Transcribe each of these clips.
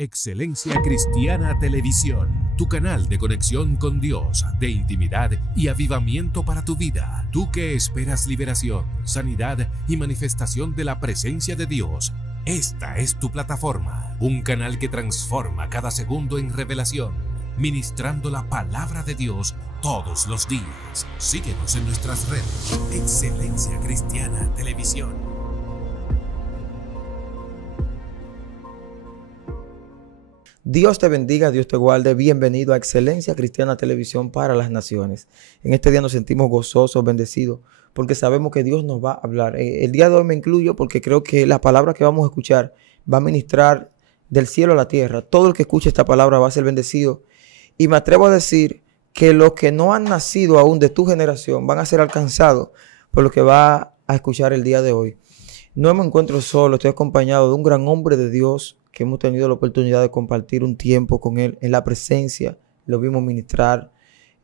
Excelencia Cristiana Televisión, tu canal de conexión con Dios, de intimidad y avivamiento para tu vida. Tú que esperas liberación, sanidad y manifestación de la presencia de Dios, esta es tu plataforma. Un canal que transforma cada segundo en revelación, ministrando la palabra de Dios todos los días. Síguenos en nuestras redes. Excelencia Cristiana Televisión. Dios te bendiga, Dios te guarde. Bienvenido a Excelencia Cristiana Televisión para las Naciones. En este día nos sentimos gozosos, bendecidos, porque sabemos que Dios nos va a hablar. El día de hoy me incluyo porque creo que la palabra que vamos a escuchar va a ministrar del cielo a la tierra. Todo el que escuche esta palabra va a ser bendecido. Y me atrevo a decir que los que no han nacido aún de tu generación van a ser alcanzados por lo que va a escuchar el día de hoy. No me encuentro solo, estoy acompañado de un gran hombre de Dios que hemos tenido la oportunidad de compartir un tiempo con él en la presencia, lo vimos ministrar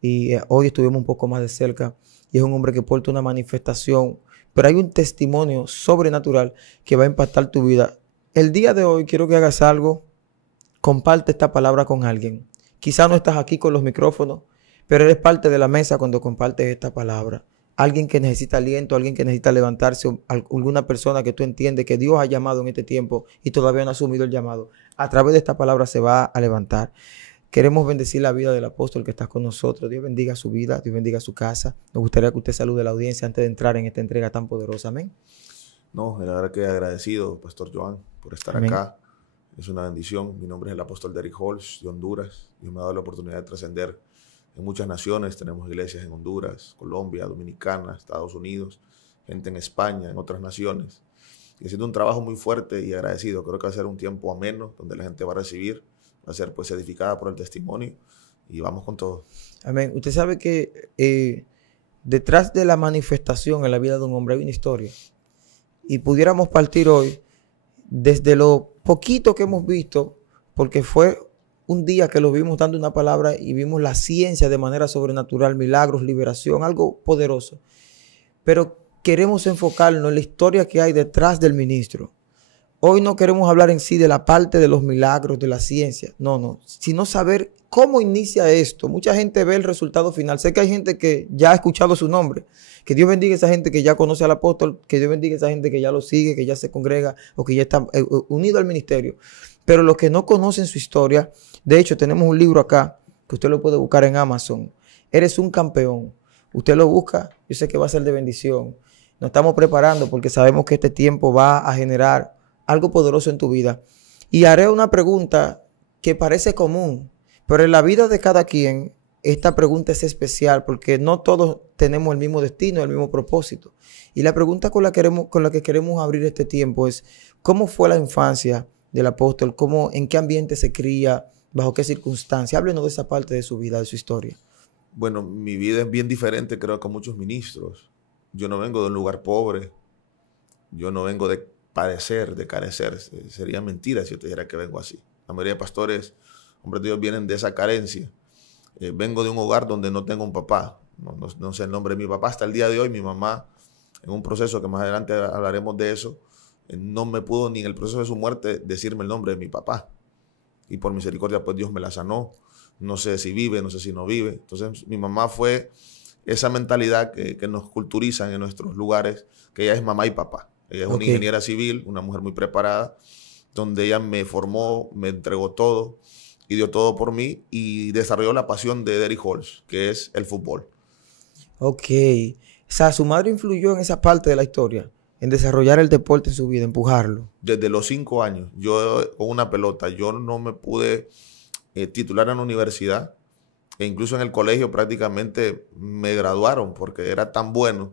y hoy estuvimos un poco más de cerca y es un hombre que porta una manifestación, pero hay un testimonio sobrenatural que va a impactar tu vida. El día de hoy quiero que hagas algo, comparte esta palabra con alguien. Quizá no estás aquí con los micrófonos, pero eres parte de la mesa cuando compartes esta palabra. Alguien que necesita aliento, alguien que necesita levantarse, alguna persona que tú entiendes que Dios ha llamado en este tiempo y todavía no ha asumido el llamado. A través de esta palabra se va a levantar. Queremos bendecir la vida del apóstol que está con nosotros. Dios bendiga su vida, Dios bendiga su casa. Nos gustaría que usted salude a la audiencia antes de entrar en esta entrega tan poderosa. Amén. No, la verdad que agradecido, Pastor Joan, por estar Amén. acá. Es una bendición. Mi nombre es el apóstol Derrick Holz, de Honduras. Dios me ha dado la oportunidad de trascender en muchas naciones. Tenemos iglesias en Honduras, Colombia, Dominicana, Estados Unidos, gente en España, en otras naciones. Y haciendo un trabajo muy fuerte y agradecido. Creo que va a ser un tiempo ameno, donde la gente va a recibir, va a ser pues edificada por el testimonio. Y vamos con todo. Amén. Usted sabe que detrás de la manifestación en la vida de un hombre hay una historia. Y pudiéramos partir hoy desde lo poquito que hemos visto, porque fue un día que lo vimos dando una palabra y vimos la ciencia de manera sobrenatural, milagros, liberación, algo poderoso. Pero queremos enfocarnos en la historia que hay detrás del ministro. Hoy no queremos hablar en sí de la parte de los milagros, de la ciencia. No, sino saber cómo inicia esto. Mucha gente ve el resultado final. Sé que hay gente que ya ha escuchado su nombre. Que Dios bendiga a esa gente que ya conoce al apóstol. Que Dios bendiga a esa gente que ya lo sigue, que ya se congrega o que ya está unido al ministerio. Pero los que no conocen su historia, de hecho tenemos un libro acá que usted lo puede buscar en Amazon. Eres un campeón. Usted lo busca, yo sé que va a ser de bendición. Nos estamos preparando porque sabemos que este tiempo va a generar algo poderoso en tu vida. Y haré una pregunta que parece común, pero en la vida de cada quien esta pregunta es especial porque no todos tenemos el mismo destino, el mismo propósito. Y la pregunta con la que queremos abrir este tiempo es: ¿cómo fue la infancia del apóstol? ¿En qué ambiente se cría? ¿Bajo qué circunstancia? Háblenos de esa parte de su vida, de su historia. Bueno, mi vida es bien diferente, creo, que muchos ministros. Yo no vengo de un lugar pobre. Yo no vengo de padecer, de carecer. Sería mentira si yo te dijera que vengo así. La mayoría de pastores, hombres de Dios, vienen de esa carencia. Vengo de un hogar donde no tengo un papá. No sé el nombre de mi papá hasta el día de hoy. Mi mamá, en un proceso que más adelante hablaremos de eso, no me pudo ni en el proceso de su muerte decirme el nombre de mi papá. Y por misericordia, pues Dios me la sanó. No sé si vive, no sé si no vive. Entonces, mi mamá fue esa mentalidad que nos culturizan en nuestros lugares, que ella es mamá y papá. Ella es una ingeniera civil, una mujer muy preparada, donde ella me formó, me entregó todo y dio todo por mí y desarrolló la pasión de Derrick Holz, que es el fútbol. Ok. O sea, su madre influyó en esa parte de la historia, en desarrollar el deporte en su vida, empujarlo. Desde los 5 años, yo con una pelota, yo no me pude titular en la universidad e incluso en el colegio prácticamente me graduaron porque era tan bueno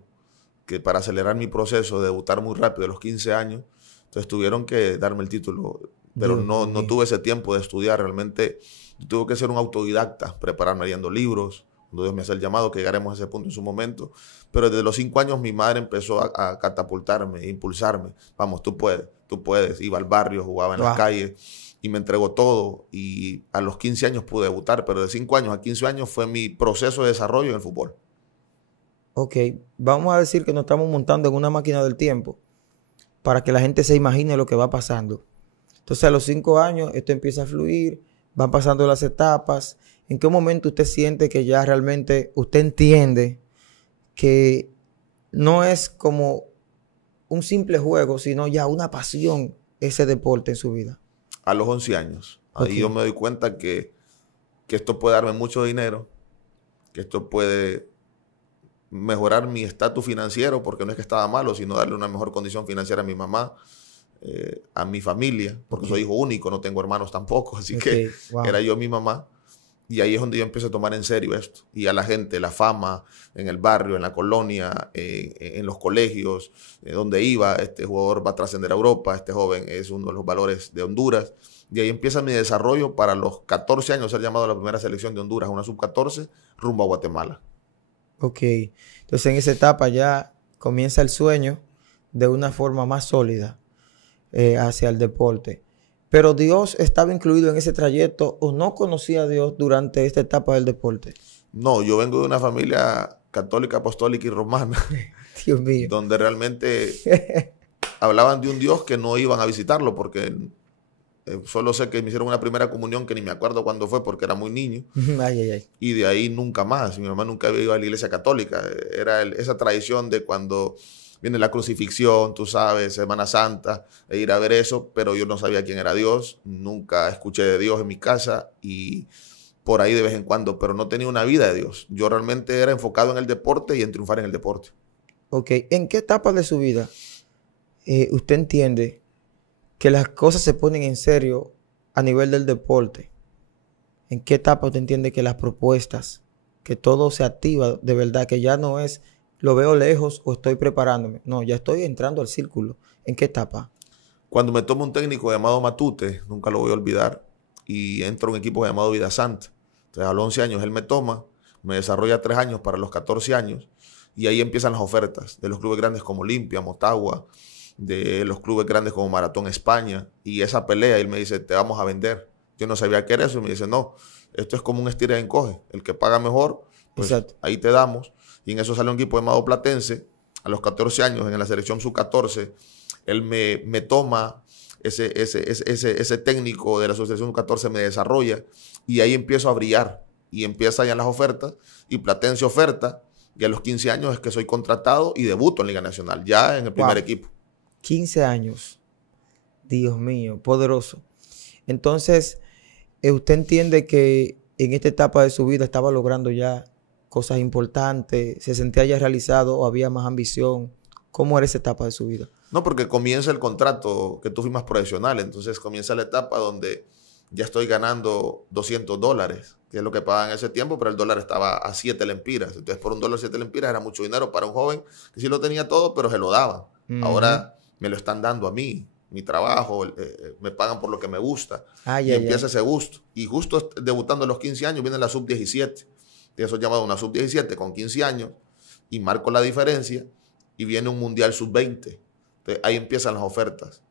que para acelerar mi proceso de debutar muy rápido a los 15 años, entonces tuvieron que darme el título, pero no tuve ese tiempo de estudiar. Realmente tuve que ser un autodidacta, prepararme leyendo libros, cuando Dios me hace el llamado, que llegaremos a ese punto en su momento. Pero desde los 5 años mi madre empezó a catapultarme, impulsarme. Vamos, tú puedes. Iba al barrio, jugaba en las calles y me entregó todo. Y a los 15 años pude debutar, pero de 5 años a 15 años fue mi proceso de desarrollo en el fútbol. Ok, vamos a decir que nos estamos montando en una máquina del tiempo para que la gente se imagine lo que va pasando. Entonces, a los 5 años, esto empieza a fluir, van pasando las etapas. ¿En qué momento usted siente que ya realmente usted entiende que no es como un simple juego, sino ya una pasión ese deporte en su vida? A los 11 años. Ahí yo me doy cuenta que esto puede darme mucho dinero, que esto puede mejorar mi estatus financiero, porque no es que estaba malo, sino darle una mejor condición financiera a mi mamá, a mi familia, porque soy hijo único, no tengo hermanos tampoco, así que era yo mi mamá. Y ahí es donde yo empiezo a tomar en serio esto. Y a la gente, la fama en el barrio, en la colonia, en los colegios, donde iba, este jugador va a trascender a Europa, este joven es uno de los valores de Honduras. Y ahí empieza mi desarrollo para los 14 años, ser llamado a la primera selección de Honduras, una sub-14, rumbo a Guatemala. Ok. Entonces en esa etapa ya comienza el sueño de una forma más sólida hacia el deporte. Pero Dios estaba incluido en ese trayecto o no conocía a Dios durante esta etapa del deporte. No, yo vengo de una familia católica, apostólica y romana. Dios mío. Donde realmente hablaban de un Dios que no iban a visitarlo porque solo sé que me hicieron una primera comunión que ni me acuerdo cuándo fue porque era muy niño. Ay. Y de ahí nunca más. Mi mamá nunca había ido a la iglesia católica. Era esa tradición de cuando viene la crucifixión, tú sabes, Semana Santa, e ir a ver eso, pero yo no sabía quién era Dios, nunca escuché de Dios en mi casa y por ahí de vez en cuando, pero no tenía una vida de Dios. Yo realmente era enfocado en el deporte y en triunfar en el deporte. Ok, ¿en qué etapa de su vida usted entiende que las cosas se ponen en serio a nivel del deporte? ¿En qué etapa usted entiende que las propuestas, que todo se activa de verdad, que ya no es lo veo lejos o estoy preparándome? No, ya estoy entrando al círculo. ¿En qué etapa? Cuando me toma un técnico llamado Matute, nunca lo voy a olvidar, y entra un equipo llamado Vida Santa. Entonces a los 11 años él me toma, me desarrolla 3 años para los 14 años, y ahí empiezan las ofertas de los clubes grandes como Olimpia, Motagua, de los clubes grandes como Maratón España, y esa pelea, él me dice, te vamos a vender. Yo no sabía qué era eso, y me dice, no, esto es como un estira y encoge, el que paga mejor, pues exacto, ahí te damos. Y en eso sale un equipo llamado Platense. A los 14 años, en la selección sub-14, él me toma, ese técnico de la asociación sub-14 me desarrolla y ahí empiezo a brillar. Y empiezan ya las ofertas y Platense oferta. Y a los 15 años es que soy contratado y debuto en Liga Nacional, ya en el primer equipo. 15 años. Dios mío, poderoso. Entonces, usted entiende que en esta etapa de su vida estaba logrando ya cosas importantes, se sentía ya realizado o había más ambición. ¿Cómo era esa etapa de su vida? No, porque comienza el contrato que tú firmas profesional, entonces comienza la etapa donde ya estoy ganando $200, que es lo que pagaban en ese tiempo, pero el dólar estaba a 7 lempiras. Entonces por $1 7 lempiras era mucho dinero para un joven que sí lo tenía todo, pero se lo daban. Ahora me lo están dando a mí, mi trabajo, me pagan por lo que me gusta. Y empieza ese gusto. Y justo debutando a los 15 años viene la sub-17. De eso llamado una sub-17 con 15 años y marco la diferencia y viene un mundial sub-20. Entonces ahí empiezan las ofertas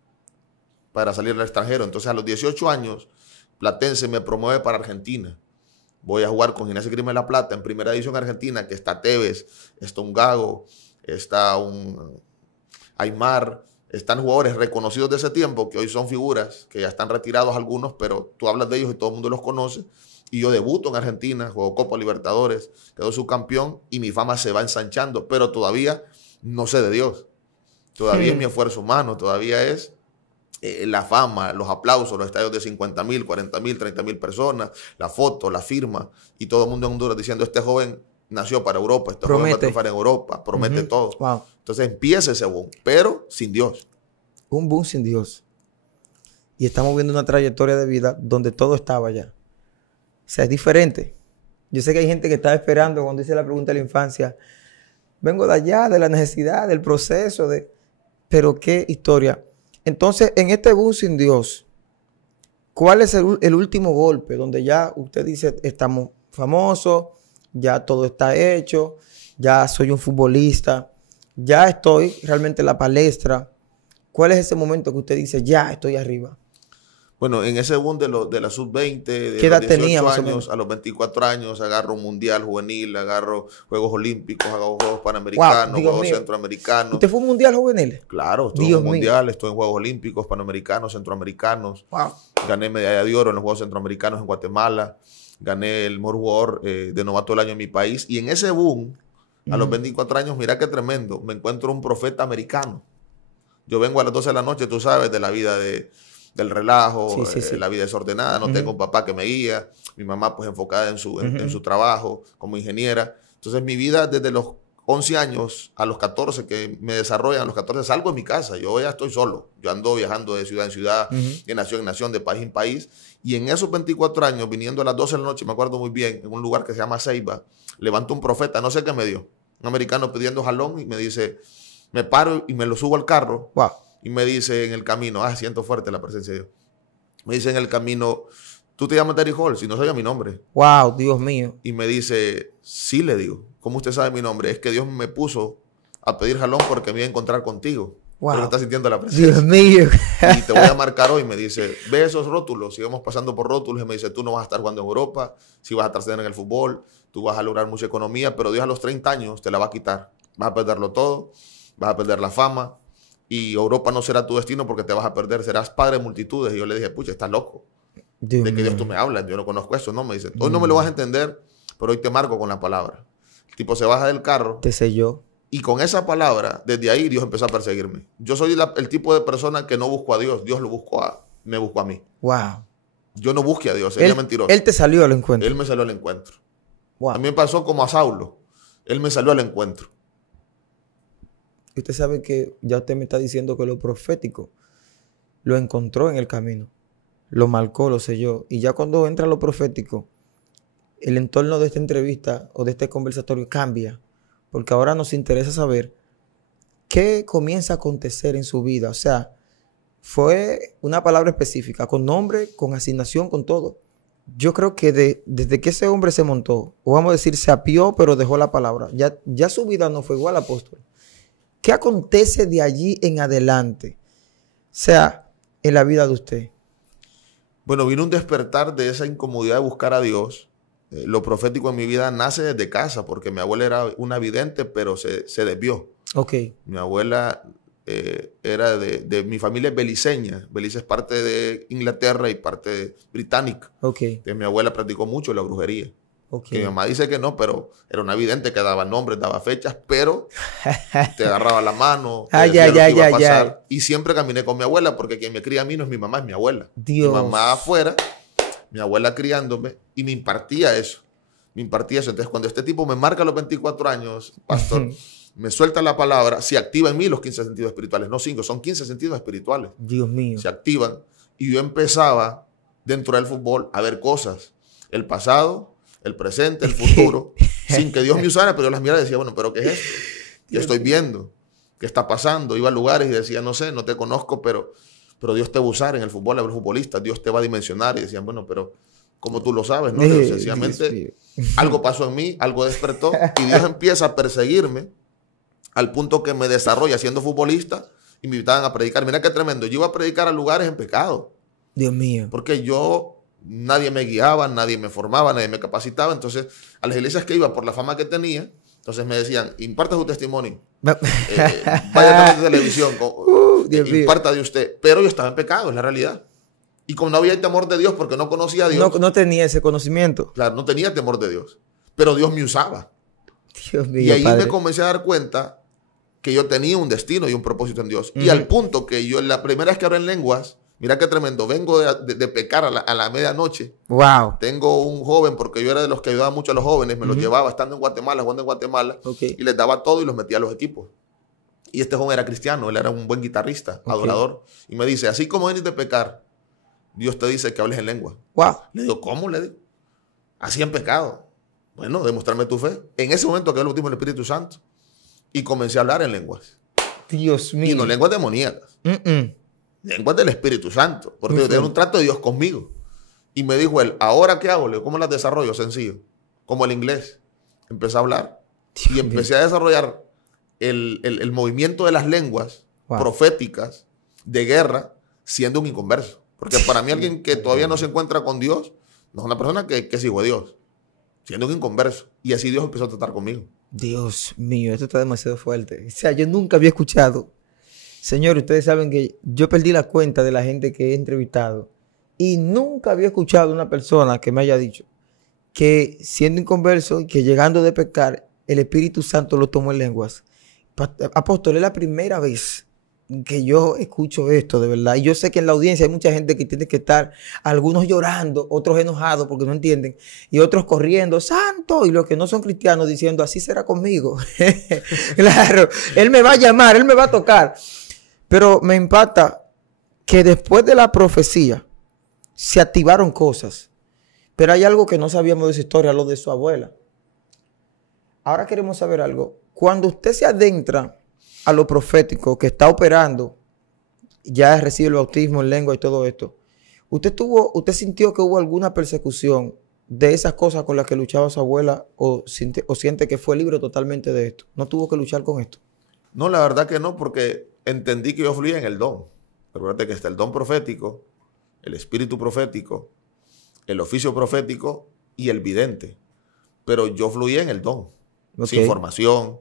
para salir al extranjero. Entonces a los 18 años Platense me promueve para Argentina. Voy a jugar con Gimnasia y Grima de la Plata en primera división argentina, que está Tevez, está un Gago, está un Aymar, están jugadores reconocidos de ese tiempo que hoy son figuras, que ya están retirados algunos, pero tú hablas de ellos y todo el mundo los conoce. Y yo debuto en Argentina, juego Copa Libertadores, quedo subcampeón y mi fama se va ensanchando, pero todavía no sé de Dios. Todavía es mi esfuerzo humano, todavía es la fama, los aplausos, los estadios de 50,000, 40,000, 30,000 personas, la foto, la firma y todo el mundo en Honduras diciendo este joven nació para Europa, este joven va a triunfar en Europa, promete todo. Wow. Entonces empieza ese boom, pero sin Dios. Un boom sin Dios. Y estamos viendo una trayectoria de vida donde todo estaba ya. O sea, es diferente. Yo sé que hay gente que está esperando cuando dice la pregunta de la infancia. Vengo de allá, de la necesidad, del proceso, pero qué historia. Entonces, en este boom sin Dios, ¿cuál es el último golpe? Donde ya usted dice, estamos famosos, ya todo está hecho, ya soy un futbolista, ya estoy realmente en la palestra. ¿Cuál es ese momento que usted dice, ya estoy arriba? Bueno, en ese boom de la sub-20, de ¿qué edad los 18 tenía, más o años menos? a los 24 años, agarro un mundial juvenil, agarro Juegos Olímpicos, hago Juegos Panamericanos, Dios Juegos mío. Centroamericanos. ¿Usted fue un mundial juvenil? Claro, estuve Dios en un mío. mundial, estuve en Juegos Olímpicos, Panamericanos, Centroamericanos. Wow. Gané medalla de oro en los Juegos Centroamericanos en Guatemala. Gané el mejor jugador de novato del año en mi país. Y en ese boom, a los 24 años, mira qué tremendo, me encuentro un profeta americano. Yo vengo a las 12 de la noche, tú sabes, de la vida del relajo, Sí. la vida desordenada. No tengo un papá que me guía. Mi mamá pues enfocada en su trabajo como ingeniera. Entonces mi vida desde los 11 años a los 14 que me desarrollan, a los 14 salgo de mi casa. Yo ya estoy solo. Yo ando viajando de ciudad en ciudad, de nación en nación, de país en país. Y en esos 24 años, viniendo a las 12 de la noche, me acuerdo muy bien, en un lugar que se llama Ceiba, levanto un profeta, no sé qué me dio. Un americano pidiendo jalón y me dice, me paro y me lo subo al carro. Wow. Y me dice en el camino, siento fuerte la presencia de Dios. Me dice en el camino, ¿tú te llamas Terry Hall? Si no sabía mi nombre. Wow, Dios mío. Y me dice, sí, le digo. ¿Cómo usted sabe mi nombre? Es que Dios me puso a pedir jalón porque me iba a encontrar contigo. Wow. Porque está sintiendo la presencia. Dios mío. Y te voy a marcar hoy. Me dice, ve esos rótulos. Sigamos pasando por rótulos. Y me dice, tú no vas a estar jugando en Europa. Sí vas a estar en el fútbol. Tú vas a lograr mucha economía. Pero Dios a los 30 años te la va a quitar. Vas a perderlo todo. Vas a perder la fama. Y Europa no será tu destino porque te vas a perder. Serás padre de multitudes. Y yo le dije, pucha, estás loco. Dios ¿De qué mío. Dios tú me hablas? Yo no conozco eso. No, me dice, hoy no me lo vas a entender, pero hoy te marco con la palabra. El tipo se baja del carro. Te selló. Y con esa palabra, desde ahí Dios empezó a perseguirme. Yo soy el tipo de persona que no busco a Dios. Dios me buscó a mí. Wow. Yo no busqué a Dios, sería mentiroso. Él te salió al encuentro. Él me salió al encuentro. Wow. A mí me pasó como a Saulo. Él me salió al encuentro. Usted sabe que ya usted me está diciendo que lo profético lo encontró en el camino. Lo marcó, lo selló. Y ya cuando entra lo profético, el entorno de esta entrevista o de este conversatorio cambia. Porque ahora nos interesa saber qué comienza a acontecer en su vida. O sea, fue una palabra específica, con nombre, con asignación, con todo. Yo creo que desde que ese hombre se montó, o vamos a decir, se apió, pero dejó la palabra, ya su vida no fue igual, apóstol. ¿Qué acontece de allí en adelante? O sea, en la vida de usted. Bueno, vino un despertar de esa incomodidad de buscar a Dios. Lo profético en mi vida nace desde casa, porque mi abuela era una vidente, pero se desvió. Ok. Mi abuela era de mi familia es beliceña. Belice es parte de Inglaterra y parte británica. Ok. Entonces, mi abuela practicó mucho la brujería. Ok. Que mi mamá dice que no, pero era una vidente que daba nombres, daba fechas, pero te agarraba la mano, te decía lo que iba a pasar. Y siempre caminé con mi abuela, porque quien me cría a mí no es mi mamá, es mi abuela. Dios. Mi mamá afuera, mi abuela criándome, y me impartía eso. Me impartía eso. Entonces, cuando este tipo me marca los 24 años, pastor, me suelta la palabra, se activa en mí los 15 sentidos espirituales, no 5, son 15 sentidos espirituales. Dios mío. Se activan, y yo empezaba dentro del fútbol a ver cosas, el pasado, el presente, el futuro, sin que Dios me usara, pero yo las miraba y decía, bueno, ¿pero qué es esto? ¿Qué estoy viendo? ¿Qué está pasando? Iba a lugares y decía, no sé, no te conozco, pero Dios te va a usar en el fútbol, a ver futbolistas, Dios te va a dimensionar. Y decían, bueno, pero ¿cómo tú lo sabes? ¿No? Pero sencillamente algo pasó en mí, algo despertó, y Dios empieza a perseguirme al punto que me desarrolla siendo futbolista y me invitaban a predicar. Mira qué tremendo, yo iba a predicar a lugares en pecado. Dios mío. Porque nadie me guiaba, nadie me formaba, nadie me capacitaba. Entonces, a las iglesias que iba por la fama que tenía, entonces me decían, imparta su testimonio. Vaya a la televisión, imparta de usted. Pero yo estaba en pecado, es la realidad. Y como no había temor de Dios, porque no conocía a Dios. No tenía ese conocimiento. Claro, no tenía temor de Dios. Pero Dios me usaba. Dios mío, y ahí padre. me comencé a dar cuenta que yo tenía un destino y un propósito en Dios. Y al punto que yo, la primera vez que hablé en lenguas, mira qué tremendo, vengo de pecar a la medianoche. Wow. Tengo un joven, porque yo era de los que ayudaba mucho a los jóvenes, me los llevaba estando en Guatemala, jugando en Guatemala, y les daba todo y los metía a los equipos. Y este joven era cristiano, él era un buen guitarrista, adorador. Y me dice, así como venís de pecar, Dios te dice que hables en lengua. Wow. Le digo, ¿cómo? Le digo, así en pecado. Bueno, demostrarme tu fe. En ese momento quedó el bautismo del Espíritu Santo y comencé a hablar en lenguas. Dios mío. Y no lenguas demoníacas. Lenguas del Espíritu Santo. Porque yo tenía un trato de Dios conmigo. Y me dijo él, ¿ahora qué hago? Le digo, ¿cómo las desarrollo? Sencillo. Como el inglés. Empecé a hablar. Y empecé a desarrollar el movimiento de las lenguas proféticas de guerra siendo un inconverso. Porque para mí alguien que todavía no se encuentra con Dios no es una persona que es hijo de Dios, siendo un inconverso. Y así Dios empezó a tratar conmigo. Dios mío, esto está demasiado fuerte. O sea, yo nunca había escuchado. Señor, ustedes saben que yo perdí la cuenta de la gente que he entrevistado y nunca había escuchado una persona que me haya dicho que siendo inconverso y que llegando de pecar, el Espíritu Santo lo tomó en lenguas. Apóstol, es la primera vez que yo escucho esto, de verdad. Y yo sé que en la audiencia hay mucha gente que tiene que estar, algunos llorando, otros enojados porque no entienden, y otros corriendo, santo, y los que no son cristianos diciendo, así será conmigo. Claro, Él me va a llamar, Él me va a tocar. Pero me impacta que después de la profecía se activaron cosas. Pero hay algo que no sabíamos de esa historia, lo de su abuela. Ahora queremos saber algo. Cuando usted se adentra a lo profético, que está operando, ya recibe el bautismo en lengua y todo esto, ¿usted sintió que hubo alguna persecución de esas cosas con las que luchaba su abuela o siente que fue libre totalmente de esto? ¿No tuvo que luchar con esto? No, la verdad que no, porque entendí que yo fluía en el don. Recuerda que está el don profético, el espíritu profético, el oficio profético y el vidente. Pero yo fluía en el don, sin formación,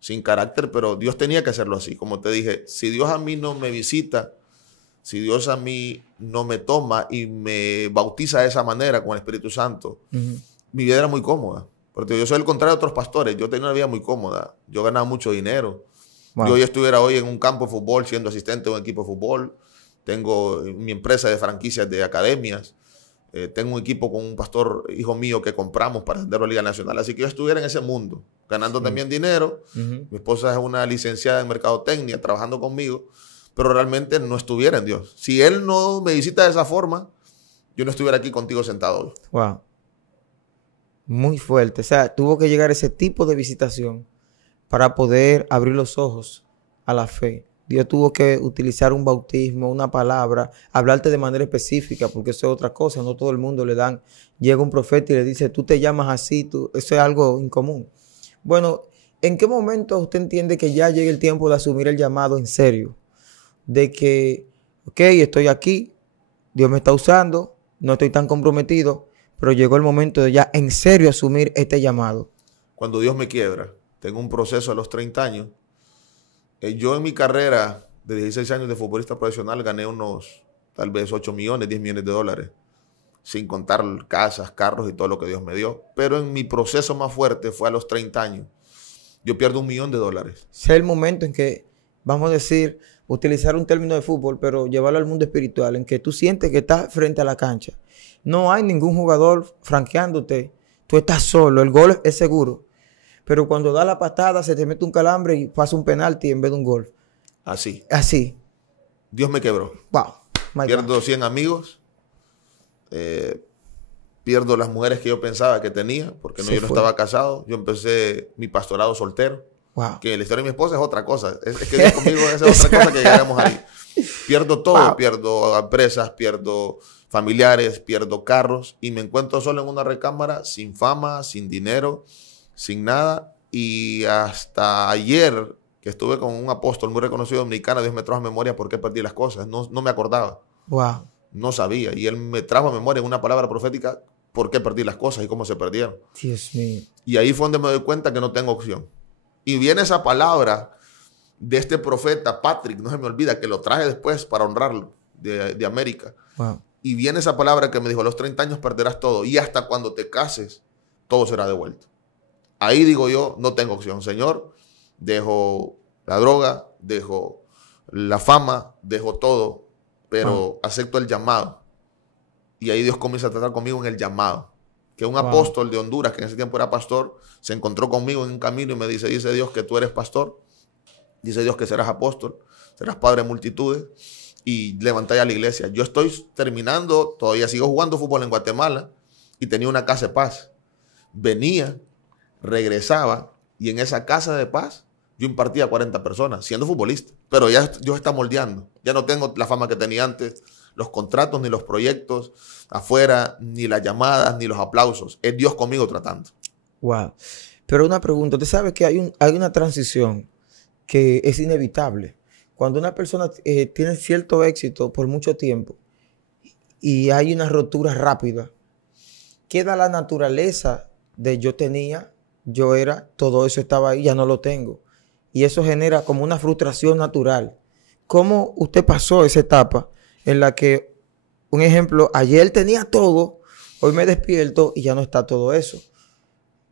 sin carácter, pero Dios tenía que hacerlo así. Como te dije, si Dios a mí no me visita, si Dios a mí no me toma y me bautiza de esa manera con el Espíritu Santo, mi vida era muy cómoda. Porque yo soy el contrario de otros pastores. Yo tenía una vida muy cómoda. Yo ganaba mucho dinero. Wow. Yo ya estuviera hoy en un campo de fútbol siendo asistente de un equipo de fútbol. Tengo mi empresa de franquicias de academias. Tengo un equipo con un pastor hijo mío que compramos para ascenderlo a Liga Nacional. Así que yo estuviera en ese mundo, ganando también dinero. Mi esposa es una licenciada en mercadotecnia, trabajando conmigo, pero realmente no estuviera en Dios. Si Él no me visita de esa forma, yo no estuviera aquí contigo sentado hoy. Wow. Muy fuerte. O sea, tuvo que llegar ese tipo de visitación para poder abrir los ojos a la fe. Dios tuvo que utilizar un bautismo, una palabra, hablarte de manera específica, porque eso es otra cosa. No todo el mundo le dan. Llega un profeta y le dice, tú te llamas así, eso es algo incomún. Bueno, ¿en qué momento usted entiende que ya llega el tiempo de asumir el llamado en serio? De que, ok, estoy aquí, Dios me está usando, no estoy tan comprometido, pero llegó el momento de ya en serio asumir este llamado. Cuando Dios me quiebra, tengo un proceso a los 30 años. Yo en mi carrera de 16 años de futbolista profesional gané unos tal vez 8 millones, 10 millones de dólares, sin contar casas, carros y todo lo que Dios me dio. Pero en mi proceso más fuerte fue a los 30 años. Yo pierdo $1 millón. Es el momento en que, vamos a decir, utilizar un término de fútbol, pero llevarlo al mundo espiritual, en que tú sientes que estás frente a la cancha. No hay ningún jugador franqueándote. Tú estás solo, el gol es seguro. Pero cuando da la patada, se te mete un calambre y pasa un penalti en vez de un gol. Así. Así. Dios me quebró. Wow. Pierdo 100 amigos. Pierdo las mujeres que yo pensaba que tenía, porque yo no estaba casado. Yo empecé mi pastorado soltero. Wow. Que la historia de mi esposa es otra cosa. Es que Dios conmigo es otra cosa que llegaremos ahí. Pierdo todo. Wow. Pierdo empresas, pierdo familiares, pierdo carros. Y me encuentro solo en una recámara, sin fama, sin dinero, sin nada. Y hasta ayer, que estuve con un apóstol muy reconocido dominicano, Dios me trajo a memoria por qué perdí las cosas. No me acordaba. Wow. No sabía. Y Él me trajo a memoria en una palabra profética por qué perdí las cosas y cómo se perdieron. Dios mío. Y ahí fue donde me doy cuenta que no tengo opción. Y viene esa palabra de este profeta, Patrick, no se me olvida, que lo traje después para honrarlo, de América. Wow. Y viene esa palabra que me dijo, a los 30 años perderás todo. Y hasta cuando te cases, todo será devuelto. Ahí digo yo, no tengo opción. Señor, dejo la droga, dejo la fama, dejo todo, pero acepto el llamado. Y ahí Dios comienza a tratar conmigo en el llamado. Que un apóstol de Honduras, que en ese tiempo era pastor, se encontró conmigo en un camino y me dice Dios que tú eres pastor, dice Dios que serás apóstol, serás padre de multitudes, y levanté a la iglesia. Yo estoy terminando, todavía sigo jugando fútbol en Guatemala, y tenía una casa de paz. Venía, regresaba, y en esa casa de paz yo impartía a 40 personas, siendo futbolista. Pero ya Dios está moldeando. Ya no tengo la fama que tenía antes, los contratos, ni los proyectos afuera, ni las llamadas, ni los aplausos. Es Dios conmigo tratando. Wow. Pero una pregunta. Usted sabe que hay una transición que es inevitable. Cuando una persona tiene cierto éxito por mucho tiempo y hay una rotura rápida. Queda la naturaleza de yo tenía, yo era, todo eso estaba ahí, ya no lo tengo. Y eso genera como una frustración natural. ¿Cómo usted pasó esa etapa en la que, un ejemplo, ayer tenía todo, hoy me despierto y ya no está todo eso?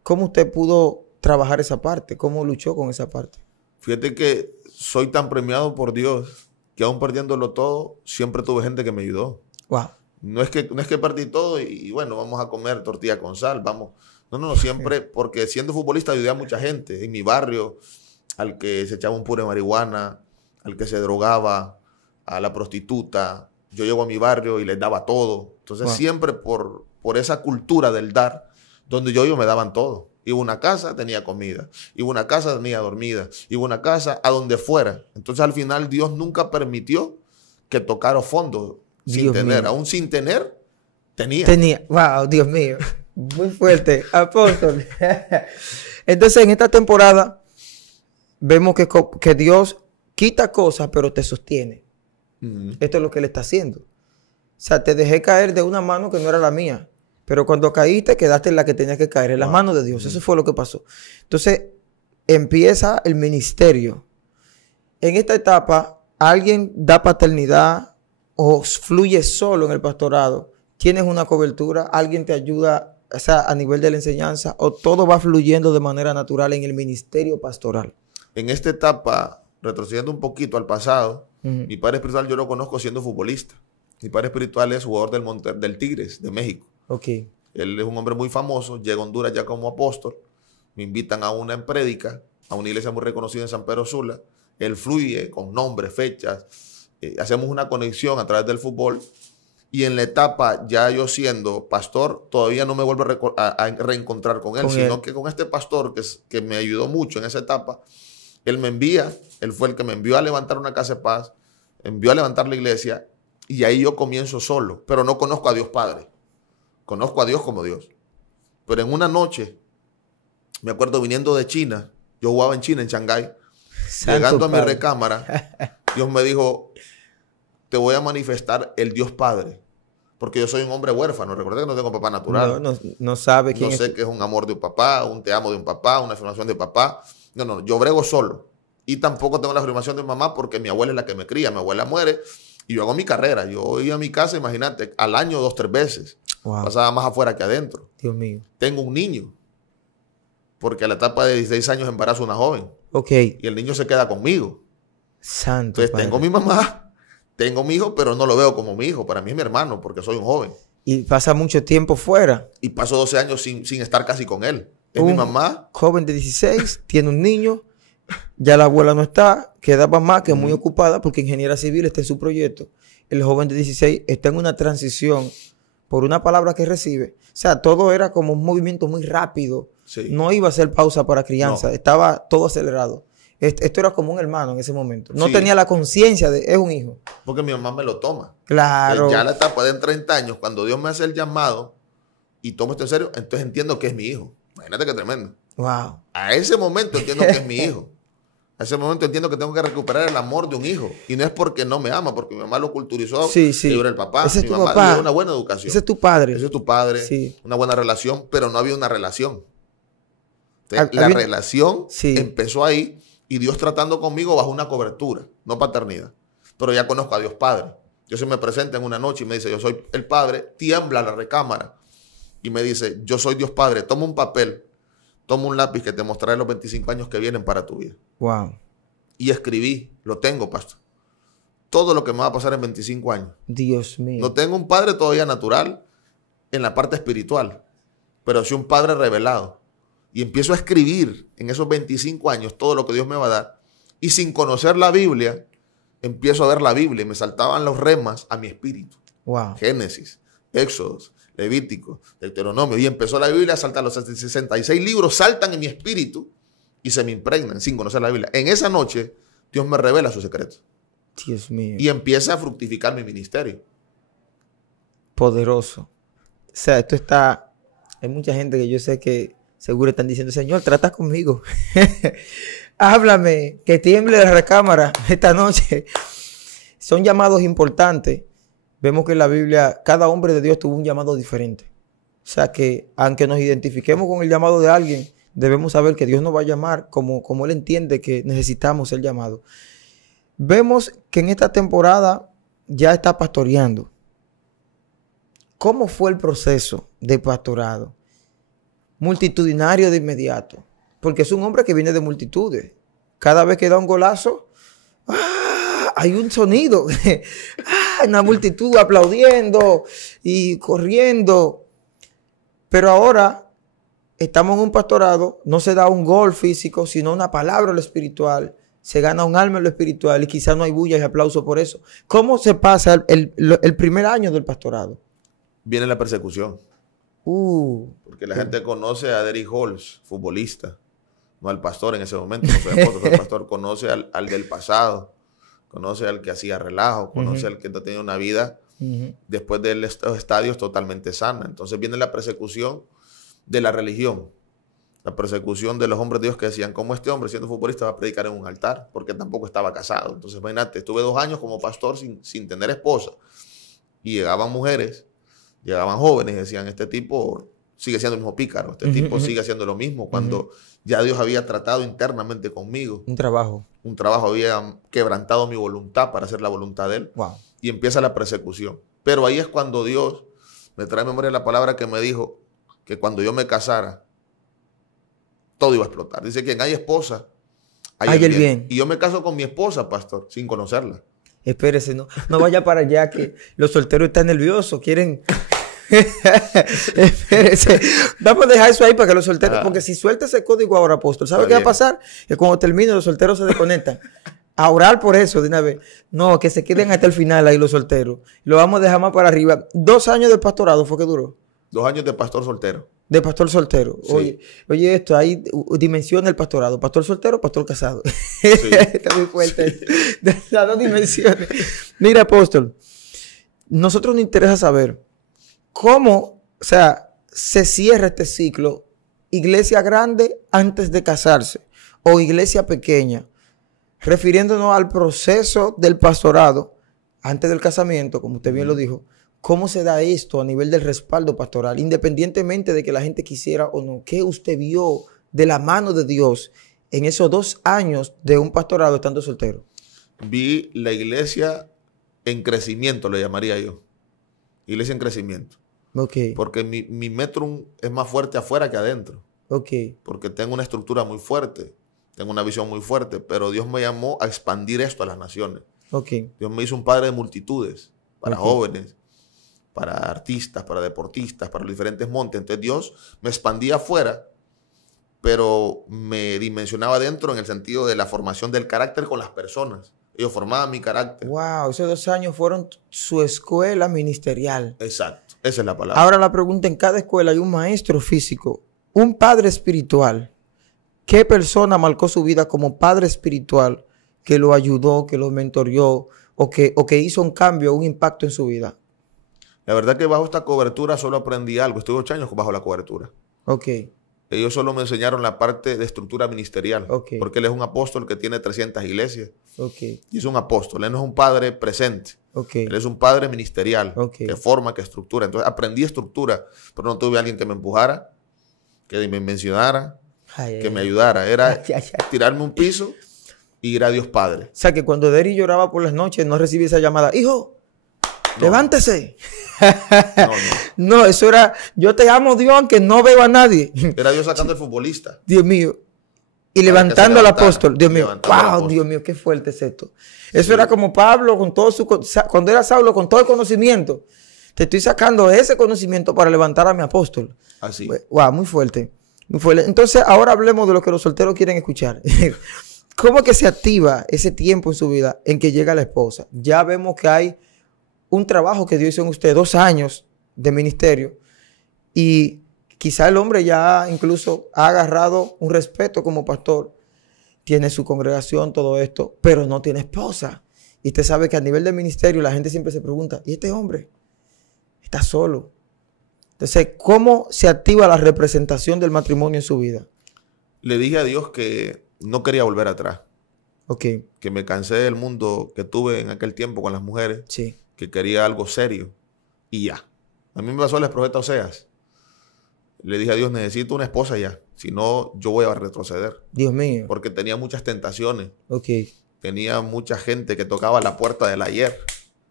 ¿Cómo usted pudo trabajar esa parte? ¿Cómo luchó con esa parte? Fíjate que soy tan premiado por Dios que aún perdiéndolo todo, siempre tuve gente que me ayudó. Wow. No es que perdí todo y bueno, vamos a comer tortilla con sal, vamos. No, siempre, porque siendo futbolista ayudé a mucha gente en mi barrio, al que se echaba un puro de marihuana, al que se drogaba, a la prostituta. Yo llego a mi barrio y les daba todo. Entonces siempre por esa cultura del dar, donde yo me daban todo. Iba a una casa, tenía comida. Iba a una casa, tenía dormida. Iba a una casa, a donde fuera. Entonces al final Dios nunca permitió que tocara fondo sin tener. Aún sin tener, tenía. Wow, Dios mío. Muy fuerte. Apóstol. Entonces en esta temporada vemos que Dios quita cosas, pero te sostiene. Esto es lo que Él está haciendo. O sea, te dejé caer de una mano que no era la mía. Pero cuando caíste, quedaste en la que tenías que caer, en las manos de Dios. Eso fue lo que pasó. Entonces, empieza el ministerio. En esta etapa, ¿alguien da paternidad o fluye solo en el pastorado? ¿Tienes una cobertura? ¿Alguien te ayuda, o sea, a nivel de la enseñanza? ¿O todo va fluyendo de manera natural en el ministerio pastoral? En esta etapa, retrocediendo un poquito al pasado, mi padre espiritual yo lo conozco siendo futbolista. Mi padre espiritual es jugador del Tigres, de México. Okay. Él es un hombre muy famoso, llega a Honduras ya como apóstol, me invitan a una prédica, a una iglesia muy reconocida en San Pedro Sula, él fluye con nombres, fechas, hacemos una conexión a través del fútbol y en la etapa ya yo siendo pastor, todavía no me vuelvo a reencontrar con él, sino que con este pastor que me ayudó mucho en esa etapa, él me envía, él fue el que me envió a levantar una casa de paz, envió a levantar la iglesia y ahí yo comienzo solo, pero no conozco a Dios Padre. Conozco a Dios como Dios. Pero en una noche, me acuerdo viniendo de China, yo jugaba en China, en Shanghái, llegando a mi recámara, Dios me dijo, te voy a manifestar el Dios Padre. Porque yo soy un hombre huérfano. Recuerda que no tengo papá natural. No sabe quién es. No sé qué es un amor de un papá, un te amo de un papá, una afirmación de papá. No, yo brego solo. Y tampoco tengo la afirmación de mamá porque mi abuela es la que me cría. Mi abuela muere y yo hago mi carrera. Yo iba a mi casa, imagínate, al año 2, 3 veces. Wow. Pasaba más afuera que adentro. Dios mío. Tengo un niño. Porque a la etapa de 16 años embarazo a una joven. Ok. Y el niño se queda conmigo. Santo Entonces Padre. tengo mi mamá, tengo mi hijo, pero no lo veo como mi hijo. Para mí es mi hermano porque soy un joven. Y pasa mucho tiempo fuera. Y paso 12 años sin estar casi con él. Es mi mamá. Joven de 16, tiene un niño. Ya la abuela no está. Queda mamá que es muy ocupada porque ingeniera civil está en su proyecto. El joven de 16 está en una transición por una palabra que recibe. O sea, todo era como un movimiento muy rápido. Sí. No iba a ser pausa para crianza. No. Estaba todo acelerado. Esto era como un hermano en ese momento. No Sí. tenía la conciencia de, es un hijo. Porque mi mamá me lo toma. Claro. Ya a la etapa de 30 años, cuando Dios me hace el llamado y tomo esto en serio, entonces entiendo que es mi hijo. Imagínate qué tremendo. Wow. A ese momento entiendo que es mi hijo. A ese momento entiendo que tengo que recuperar el amor de un hijo. Y no es porque no me ama, porque mi mamá lo culturizó. Sí, sí. Yo era el papá. Ese es mi tu mamá papá. le dio una buena educación. Ese es tu padre. Ese es tu padre. Sí. Una buena relación, pero no había una relación. Entonces, Había- la relación Sí. empezó ahí y Dios tratando conmigo bajo una cobertura, no paternidad. Pero ya conozco a Dios Padre. Dios se me presenta en una noche y me dice, yo soy el Padre, tiembla la recámara. Y me dice, yo soy Dios Padre, toma un papel, toma un lápiz que te mostraré los 25 años que vienen para tu vida. Wow. Y escribí, lo tengo, pastor. Todo lo que me va a pasar en 25 años. Dios mío. No tengo un padre todavía natural en la parte espiritual, pero sí un padre revelado. Y empiezo a escribir en esos 25 años todo lo que Dios me va a dar. Y sin conocer la Biblia, empiezo a ver la Biblia y me saltaban los remas a mi espíritu. Wow. Génesis, Éxodos, Levítico, Deuteronomio. Y empezó la Biblia a saltar. Los 66 libros saltan en mi espíritu y se me impregnan sin conocer la Biblia. En esa noche, Dios me revela sus secretos. Dios mío. Y empieza a fructificar mi ministerio. Poderoso. O sea, esto está... Hay mucha gente que yo sé que seguro están diciendo, Señor, trata conmigo. Háblame, que tiemble la recámara esta noche. Son llamados importantes vemos que en la Biblia cada hombre de Dios tuvo un llamado diferente. O sea que aunque nos identifiquemos con el llamado de alguien, debemos saber que Dios nos va a llamar como Él entiende que necesitamos ser llamados. Vemos que en esta temporada ya está pastoreando. ¿Cómo fue el proceso de pastorado? Multitudinario de inmediato. Porque es un hombre que viene de multitudes. Cada vez que da un golazo, hay un sonido. Una multitud aplaudiendo y corriendo. Pero ahora estamos en un pastorado, no se da un gol físico, sino una palabra en lo espiritual. Se gana un alma en lo espiritual y quizás no hay bulla y aplauso por eso. ¿Cómo se pasa el primer año del pastorado? Viene la persecución. Porque la gente conoce a Derrick Halls, futbolista, no al pastor en ese momento, no soy apóstol, el pastor conoce al del pasado, conoce al que hacía relajo, conoce al que tenía una vida después de estos estadios totalmente sana. Entonces viene la persecución de la religión, la persecución de los hombres de Dios que decían, ¿cómo este hombre siendo futbolista va a predicar en un altar? Porque tampoco estaba casado. Entonces imagínate, estuve 2 años como pastor sin tener esposa y llegaban mujeres, llegaban jóvenes y decían, este tipo sigue siendo el mismo pícaro, este tipo sigue haciendo lo mismo, cuando ya Dios había tratado internamente conmigo. Un trabajo había quebrantado mi voluntad para hacer la voluntad de Él. Wow. Y empieza la persecución. Pero ahí es cuando Dios me trae a memoria la palabra que me dijo que cuando yo me casara, todo iba a explotar. Dice que hay esposa, hay el bien. Y yo me caso con mi esposa, pastor, sin conocerla. Espérese, no vaya para allá que los solteros están nerviosos, quieren... Espérese, vamos a dejar eso ahí para que los solteros, porque si suelta ese código ahora, apóstol, ¿sabe qué va a pasar? Que cuando termine los solteros se desconectan. A orar por eso de una vez. No, que se queden hasta el final ahí los solteros. Lo vamos a dejar más para arriba. 2 años de pastorado fue que duró. 2 años de pastor soltero. De pastor soltero. Sí. Oye, esto, hay dimensiones del pastorado. Pastor soltero, pastor casado. Sí. Está muy fuerte. Las 2 dimensiones. Mira, apóstol, nosotros nos interesa saber cómo, o sea, se cierra este ciclo. Iglesia grande antes de casarse o iglesia pequeña. Refiriéndonos al proceso del pastorado antes del casamiento, como usted bien lo dijo, ¿cómo se da esto a nivel del respaldo pastoral? Independientemente de que la gente quisiera o no, ¿qué usted vio de la mano de Dios en esos 2 años de un pastorado estando soltero? Vi la iglesia en crecimiento, le llamaría yo. Iglesia en crecimiento. Okay. Porque mi metrum es más fuerte afuera que adentro. Okay. Porque tengo una estructura muy fuerte. Tengo una visión muy fuerte, pero Dios me llamó a expandir esto a las naciones. Okay. Dios me hizo un padre de multitudes, para jóvenes, para artistas, para deportistas, para los diferentes montes. Entonces Dios me expandía afuera, pero me dimensionaba dentro en el sentido de la formación del carácter con las personas. Ellos formaban mi carácter. Wow, esos 2 años fueron su escuela ministerial. Exacto, esa es la palabra. Ahora la pregunta, en cada escuela hay un maestro físico, un padre espiritual. ¿Qué persona marcó su vida como padre espiritual que lo ayudó, que lo mentoreó o que hizo un cambio, un impacto en su vida? La verdad que bajo esta cobertura solo aprendí algo. Estuve 8 años bajo la cobertura. Ok. Ellos solo me enseñaron la parte de estructura ministerial. Okay. Porque él es un apóstol que tiene 300 iglesias. Okay. Y es un apóstol. Él no es un padre presente. Okay. Él es un padre ministerial. Okay. Que forma, que estructura. Entonces aprendí estructura, pero no tuve a alguien que me empujara, que me mencionara, que me ayudara. Era tirarme un piso y ir a Dios Padre. O sea, que cuando Derrick lloraba por las noches, no recibía esa llamada. Hijo, levántese. No, eso era, yo te amo, Dios, aunque no veo a nadie. Era Dios sacando al futbolista. Dios mío. Y levantando al apóstol. Dios mío. Wow, Dios mío, qué fuerte es esto. Eso era como Pablo con todo cuando era Saulo con todo el conocimiento. Te estoy sacando ese conocimiento para levantar a mi apóstol. Así. Wow, muy fuerte. Muy fuerte. Entonces, ahora hablemos de lo que los solteros quieren escuchar. ¿Cómo que se activa ese tiempo en su vida en que llega la esposa? Ya vemos que hay un trabajo que Dios hizo en usted, 2 años de ministerio, y quizá el hombre ya incluso ha agarrado un respeto como pastor, tiene su congregación, todo esto, pero no tiene esposa. Y usted sabe que a nivel de ministerio la gente siempre se pregunta, ¿y este hombre? Está solo. Entonces, ¿cómo se activa la representación del matrimonio en su vida? Le dije a Dios que no quería volver atrás. Ok. Que me cansé del mundo que tuve en aquel tiempo con las mujeres. Sí. que quería algo serio y ya. A mí me pasó el profeta Oseas. Le dije a Dios, necesito una esposa ya. Si no, yo voy a retroceder. Dios mío. Porque tenía muchas tentaciones. Ok. Tenía mucha gente que tocaba la puerta del ayer.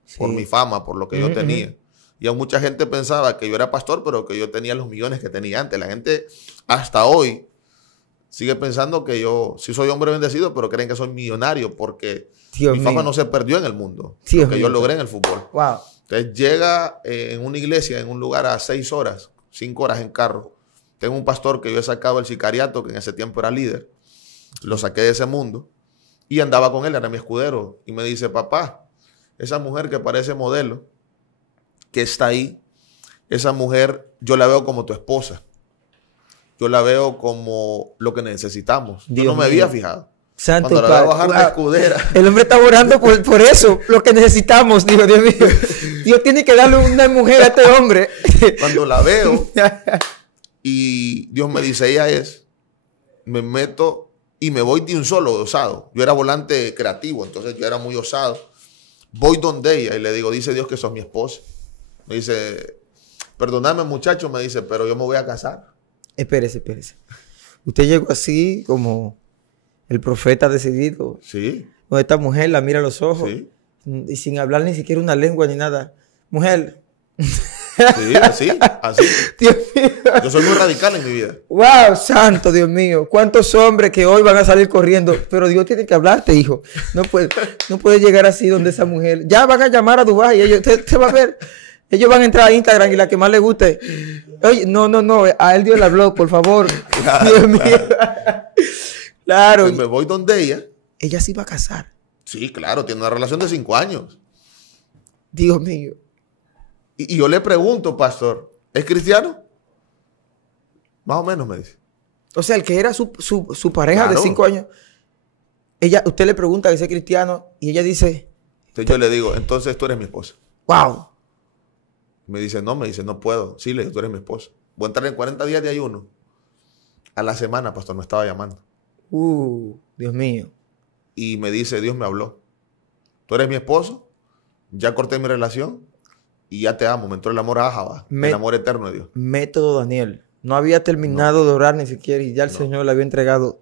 Sí. Por mi fama, por lo que yo tenía. Y mucha gente pensaba que yo era pastor, pero que yo tenía los millones que tenía antes. La gente hasta hoy sigue pensando que yo sí soy hombre bendecido, pero creen que soy millonario porque mi fama no se perdió en el mundo. Lo que yo logré en el fútbol. Wow. Entonces llega en una iglesia, en un lugar a 6 horas, 5 horas en carro. Tengo un pastor que yo he sacado del sicariato, que en ese tiempo era líder. Lo saqué de ese mundo y andaba con él, era mi escudero. Y me dice, papá, esa mujer que parece modelo, que está ahí, esa mujer yo la veo como tu esposa. Yo la veo como lo que necesitamos. Yo no me había fijado. Santo Cuando la veo bajar de escudera. El hombre está orando por eso, lo que necesitamos. Digo, Dios mío, Dios tiene que darle una mujer a este hombre. Cuando la veo y Dios me dice, ella es, me meto y me voy de un solo osado. Yo era volante creativo, entonces yo era muy osado. Voy donde ella y le digo, dice Dios que sos mi esposa. Me dice, perdóname muchacho, me dice, pero yo me voy a casar. Espérese. Usted llegó así como el profeta decidido. Sí. Donde esta mujer la mira a los ojos. Sí. Y sin hablar ni siquiera una lengua ni nada. Mujer. Sí, así. Dios mío. Yo soy muy radical en mi vida. Wow, santo Dios mío. ¿Cuántos hombres que hoy van a salir corriendo? Pero Dios tiene que hablarte, hijo. No puede llegar así donde esa mujer. Ya van a llamar a Dubái y ellos, usted va a ver. Ellos van a entrar a Instagram y la que más les guste. Oye, no. A él Dios le habló, por favor. Claro, Dios mío. Claro. Pues me voy donde ella. Ella se iba a casar. Sí, claro. Tiene una relación de 5 años. Dios mío. Y yo le pregunto, pastor, ¿es cristiano? Más o menos me dice. O sea, el que era su pareja de 5 años. Usted le pregunta que es cristiano y ella dice. Entonces yo le digo, entonces tú eres mi esposa. Wow. Me dice, no puedo. Sí, le digo, tú eres mi esposa. Voy a entrar en 40 días de ayuno. A la semana, pastor, me estaba llamando. Dios mío. Y me dice, Dios me habló. Tú eres mi esposo, ya corté mi relación y ya te amo. Me entró el amor a Jabá, el amor eterno de Dios. Método Daniel. No había terminado de orar ni siquiera y ya el Señor le había entregado.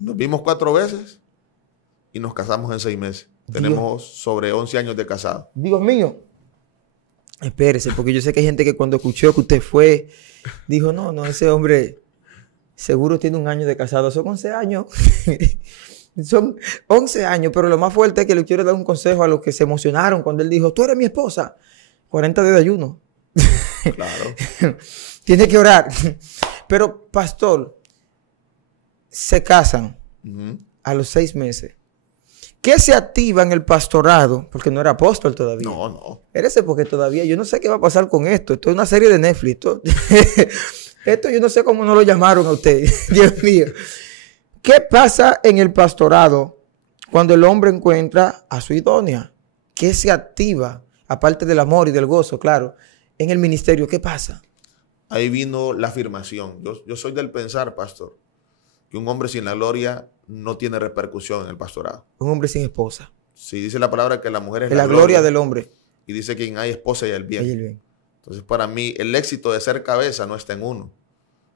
Nos vimos 4 veces y nos casamos en 6 meses. Tenemos sobre 11 años de casado. Dios mío. Espérese, porque yo sé que hay gente que cuando escuchó que usted fue, dijo, no, ese hombre seguro tiene 1 año de casado. Son 11 años. Son 11 años, pero lo más fuerte es que le quiero dar un consejo a los que se emocionaron cuando él dijo, tú eres mi esposa. 40 días de ayuno. Claro. Tiene que orar. Pero, pastor, se casan a los 6 meses. ¿Qué se activa en el pastorado? Porque no era apóstol todavía. No. Espérese, porque todavía yo no sé qué va a pasar con esto. Esto es una serie de Netflix. Esto yo no sé cómo no lo llamaron a usted. Dios mío. ¿Qué pasa en el pastorado cuando el hombre encuentra a su idónea? ¿Qué se activa? Aparte del amor y del gozo, claro. En el ministerio, ¿qué pasa? Ahí vino la afirmación. Yo soy del pensar, pastor, que un hombre sin la gloria no tiene repercusión en el pastorado. Un hombre sin esposa. Sí, dice la palabra que la mujer es la gloria del hombre. Y dice que quien hay esposa y el bien. Entonces, para mí, el éxito de ser cabeza no está en uno.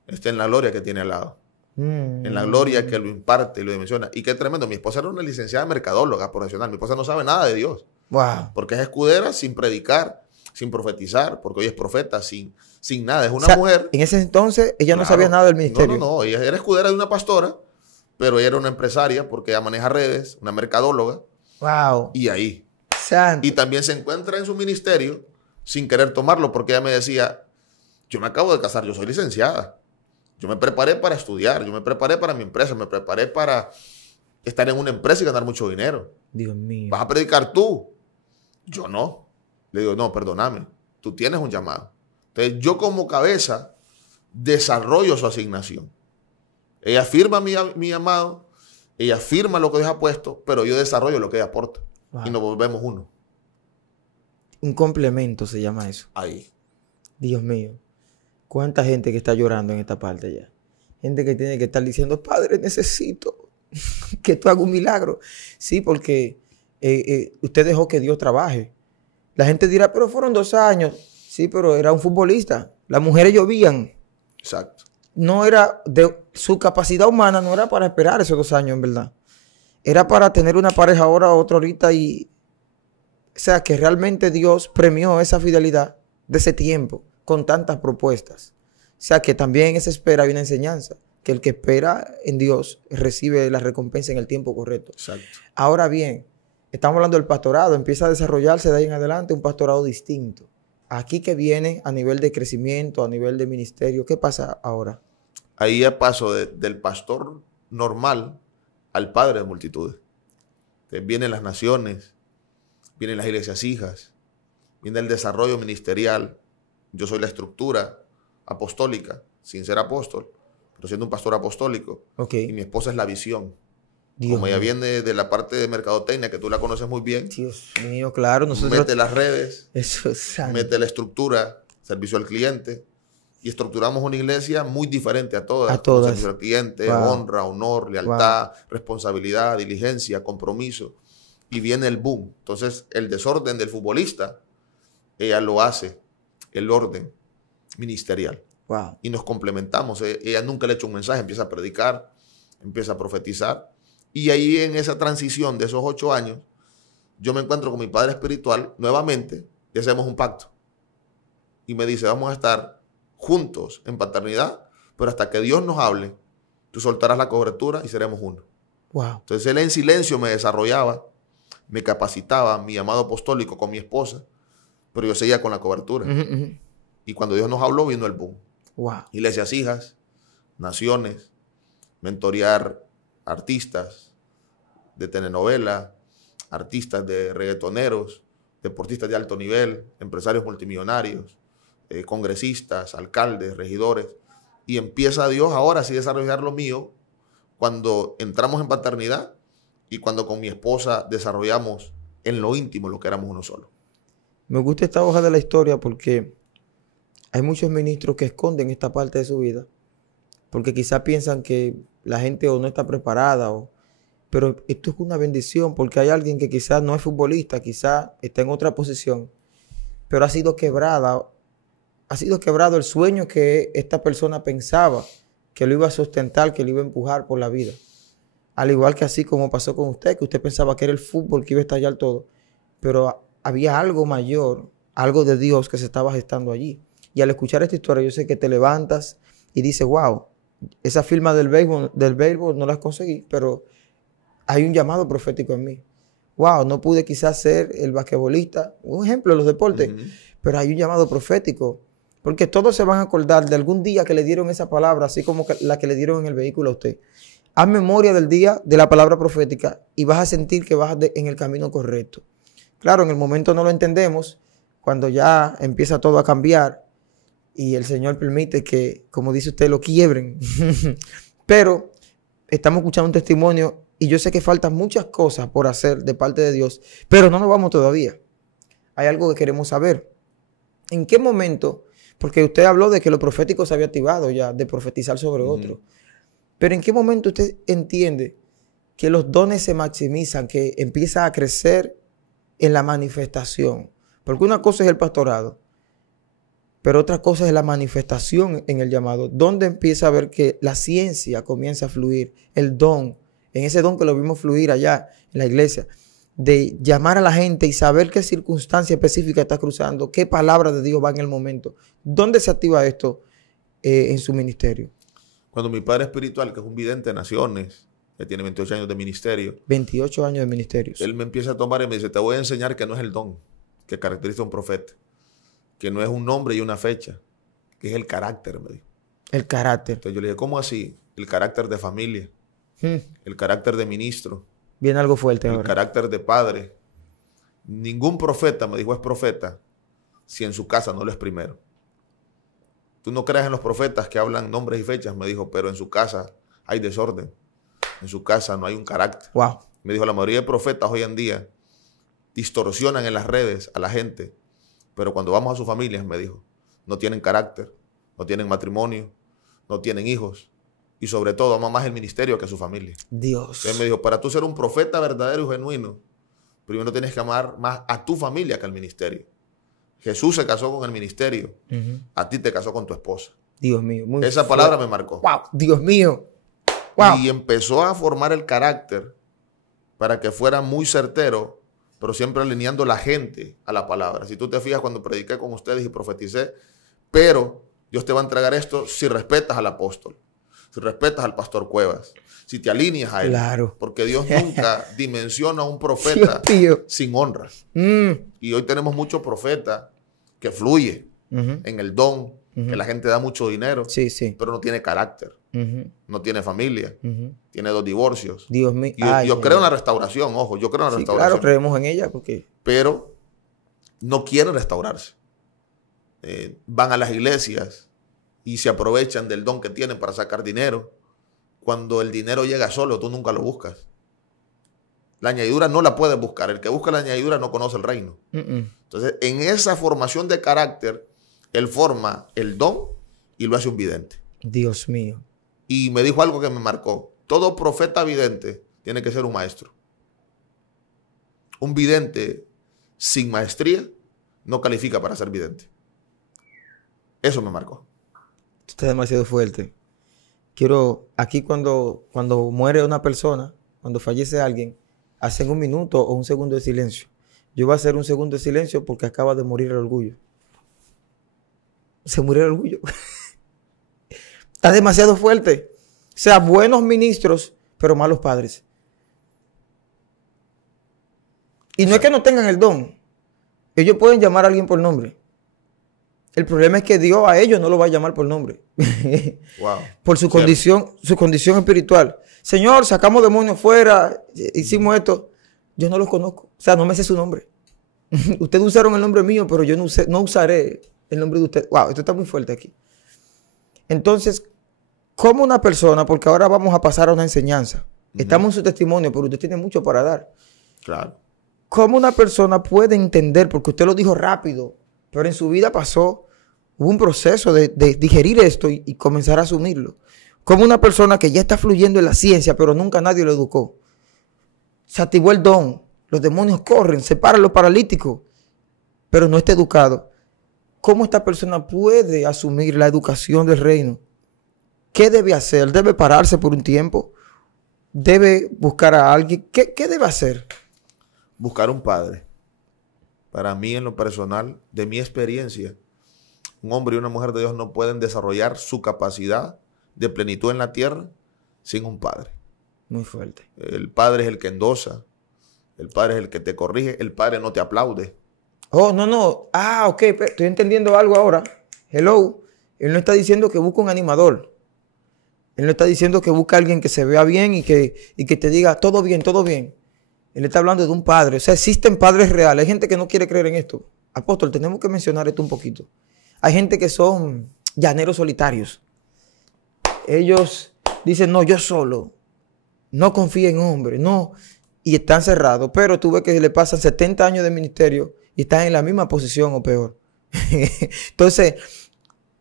Está en la gloria que tiene al lado. En la gloria que lo imparte y lo dimensiona. Y qué tremendo. Mi esposa era una licenciada mercadóloga profesional. Mi esposa no sabe nada de Dios. Wow. Porque es escudera sin predicar, sin profetizar, porque hoy es profeta, sin nada. Es una mujer. En ese entonces ella no sabía nada del ministerio. No. Ella era escudera de una pastora, pero ella era una empresaria porque ella maneja redes, una mercadóloga. Wow. Y ahí. Santo. Y también se encuentra en su ministerio sin querer tomarlo, porque ella me decía, yo me acabo de casar, yo soy licenciada. Yo me preparé para estudiar, yo me preparé para mi empresa, me preparé para estar en una empresa y ganar mucho dinero. Dios mío. ¿Vas a predicar tú? Yo no. Le digo, no, perdóname, tú tienes un llamado. Entonces yo como cabeza desarrollo su asignación. Ella firma mi llamado, ella firma lo que Dios ha puesto, pero yo desarrollo lo que ella aporta. Wow. Y nos volvemos uno. Un complemento se llama eso. Ahí. Dios mío. ¿Cuánta gente que está llorando en esta parte ya? Gente que tiene que estar diciendo, Padre, necesito que tú hagas un milagro. Sí, porque usted dejó que Dios trabaje. La gente dirá, pero fueron 2 años. Sí, pero era un futbolista. Las mujeres llovían. Exacto. No era de su capacidad humana, no era para esperar esos 2 años, en verdad. Era para tener una pareja ahora, otra ahorita y... O sea, que realmente Dios premió esa fidelidad de ese tiempo con tantas propuestas. O sea, que también en esa espera hay una enseñanza. Que el que espera en Dios recibe la recompensa en el tiempo correcto. Exacto. Ahora bien, estamos hablando del pastorado. Empieza a desarrollarse de ahí en adelante un pastorado distinto. Aquí que viene a nivel de crecimiento, a nivel de ministerio. ¿Qué pasa ahora? Ahí ya paso del pastor normal al padre de multitudes. Entonces, vienen las naciones, vienen las iglesias hijas, viene el desarrollo ministerial. Yo soy la estructura apostólica, sin ser apóstol, pero siendo un pastor apostólico. Okay. Y mi esposa es la visión. Dios Como ella mío. viene de la parte de mercadotecnia, que tú la conoces muy bien, Dios mío, claro. Nosotros... mete las redes, Eso es santo. mete la estructura, servicio al cliente, y estructuramos una iglesia muy diferente a todas. A todas. Servicio al cliente, Wow. honra, honor, lealtad, responsabilidad, diligencia, compromiso. Y viene el boom. Entonces, el desorden del futbolista, ella lo hace, el orden ministerial. Wow. Y nos complementamos. Ella nunca le echa un mensaje, empieza a predicar, empieza a profetizar. Y ahí en esa transición de esos 8 años, yo me encuentro con mi padre espiritual nuevamente y hacemos un pacto. Y me dice, vamos a estar juntos en paternidad, pero hasta que Dios nos hable, tú soltarás la cobertura y seremos uno. Wow. Entonces él en silencio me desarrollaba, me capacitaba, mi llamado apostólico con mi esposa, pero yo seguía con la cobertura. Y cuando Dios nos habló, vino el boom. Wow. Iglesias hijas, naciones, mentorear artistas de telenovela, artistas de reggaetoneros, deportistas de alto nivel, empresarios multimillonarios, congresistas, alcaldes, regidores. Y empieza Dios ahora sí a desarrollar lo mío cuando entramos en paternidad y cuando con mi esposa desarrollamos en lo íntimo lo que éramos uno solo. Me gusta esta hoja de la historia porque hay muchos ministros que esconden esta parte de su vida porque quizás piensan que la gente o no está preparada, pero esto es una bendición porque hay alguien que quizás no es futbolista, quizás está en otra posición, pero ha sido quebrado el sueño que esta persona pensaba que lo iba a sustentar, que lo iba a empujar por la vida. Al igual que así como pasó con usted, que usted pensaba que era el fútbol, que iba a estallar todo, pero había algo mayor, algo de Dios que se estaba gestando allí. Y al escuchar esta historia, yo sé que te levantas y dices, wow, esa firma del béisbol no la conseguí, pero hay un llamado profético en mí. Wow, no pude quizás ser el basquetbolista, un ejemplo de los deportes, pero hay un llamado profético. Porque todos se van a acordar de algún día que le dieron esa palabra, así como la que le dieron en el vehículo a usted. Haz memoria del día de la palabra profética y vas a sentir que vas en el camino correcto. Claro, en el momento no lo entendemos, cuando ya empieza todo a cambiar y el Señor permite que, como dice usted, lo quiebren. Pero estamos escuchando un testimonio y yo sé que faltan muchas cosas por hacer de parte de Dios, pero no nos vamos todavía. Hay algo que queremos saber. ¿En qué momento? Porque usted habló de que lo profético se había activado ya, de profetizar sobre otro. Pero ¿en qué momento usted entiende que los dones se maximizan, que empieza a crecer en la manifestación? Porque una cosa es el pastorado, pero otra cosa es la manifestación en el llamado. ¿Dónde empieza a ver que la ciencia comienza a fluir? El don, en ese don que lo vimos fluir allá en la iglesia, de llamar a la gente y saber qué circunstancia específica está cruzando, qué palabra de Dios va en el momento. ¿Dónde se activa esto en su ministerio? Cuando mi padre espiritual, que es un vidente de naciones, que tiene 28 años de ministerio. 28 años de ministerios. Él me empieza a tomar y me dice, te voy a enseñar que no es el don que caracteriza a un profeta, que no es un nombre y una fecha, que es el carácter, me dijo. El carácter. Entonces yo le dije, ¿cómo así? El carácter de familia, el carácter de ministro, Viene algo fuerte el ahora. carácter de padre. Ningún profeta, me dijo, es profeta si en su casa no lo es primero. Tú no creas en los profetas que hablan nombres y fechas, me dijo, pero en su casa hay desorden. En su casa no hay un carácter. Wow. Me dijo, la mayoría de profetas hoy en día distorsionan en las redes a la gente, pero cuando vamos a sus familias, me dijo, no tienen carácter, no tienen matrimonio, no tienen hijos y sobre todo aman más el ministerio que a su familia. Dios. Entonces me dijo, para tú ser un profeta verdadero y genuino, primero tienes que amar más a tu familia que al ministerio. Jesús se casó con el ministerio. A ti te casó con tu esposa. Dios mío. Esa palabra me marcó. ¡Wow! Dios mío. ¡Wow! Y empezó a formar el carácter para que fuera muy certero, pero siempre alineando la gente a la palabra. Si tú te fijas cuando prediqué con ustedes y profeticé, pero Dios te va a entregar esto si respetas al apóstol, si respetas al pastor Cuevas, si te alineas a él. Claro. Porque Dios nunca dimensiona a un profeta sin honra. Y hoy tenemos muchos profetas que fluye en el don, que la gente da mucho dinero, pero no tiene carácter, no tiene familia, tiene 2 divorcios. Dios mío. Yo creo en la restauración, ojo, yo creo en la restauración. Claro, creemos en ella. Pero no quieren restaurarse. Van a las iglesias y se aprovechan del don que tienen para sacar dinero. Cuando el dinero llega solo, tú nunca lo buscas. La añadidura no la puedes buscar. El que busca la añadidura no conoce el reino. Entonces, en esa formación de carácter, él forma el don y lo hace un vidente. Dios mío. Y me dijo algo que me marcó. Todo profeta vidente tiene que ser un maestro. Un vidente sin maestría no califica para ser vidente. Eso me marcó. Está demasiado fuerte. Aquí cuando muere una persona, cuando fallece alguien, hacen 1 minuto o 1 segundo de silencio. Yo voy a hacer 1 segundo de silencio porque acaba de morir el orgullo. Se murió el orgullo. Está demasiado fuerte. O sea, buenos ministros, pero malos padres. Y no es que no tengan el don. Ellos pueden llamar a alguien por nombre. El problema es que Dios a ellos no lo va a llamar por nombre. Wow. Por su condición espiritual. Señor, sacamos demonios fuera, hicimos esto. Yo no los conozco. O sea, no me sé su nombre. Ustedes usaron el nombre mío, pero yo no usaré el nombre de usted. Wow, esto está muy fuerte aquí. Entonces, ¿cómo una persona, porque ahora vamos a pasar a una enseñanza, estamos en su testimonio, pero usted tiene mucho para dar. Claro. ¿Cómo una persona puede entender, porque usted lo dijo rápido, pero en su vida hubo un proceso de digerir esto y comenzar a asumirlo? Como una persona que ya está fluyendo en la ciencia, pero nunca nadie lo educó. Se activó el don. Los demonios corren, se paran los paralíticos, pero no está educado. ¿Cómo esta persona puede asumir la educación del reino? ¿Qué debe hacer? ¿Debe pararse por un tiempo? ¿Debe buscar a alguien? ¿Qué debe hacer? Buscar un padre. Para mí, en lo personal, de mi experiencia, un hombre y una mujer de Dios no pueden desarrollar su capacidad de plenitud en la tierra sin un padre. Muy fuerte. El padre es el que endosa, el padre es el que te corrige, el padre no te aplaude. Oh, no. Ah, ok, estoy entendiendo algo ahora. Hello. Él no está diciendo que busque un animador. Él no está diciendo que busque a alguien que se vea bien y que te diga todo bien, todo bien. Él está hablando de un padre. O sea, existen padres reales. Hay gente que no quiere creer en esto. Apóstol, tenemos que mencionar esto un poquito. Hay gente que son llaneros solitarios. Ellos dicen, no, yo solo. No confío en hombre, no. Y están cerrados. Pero tú ves que le pasan 70 años de ministerio y están en la misma posición o peor. Entonces,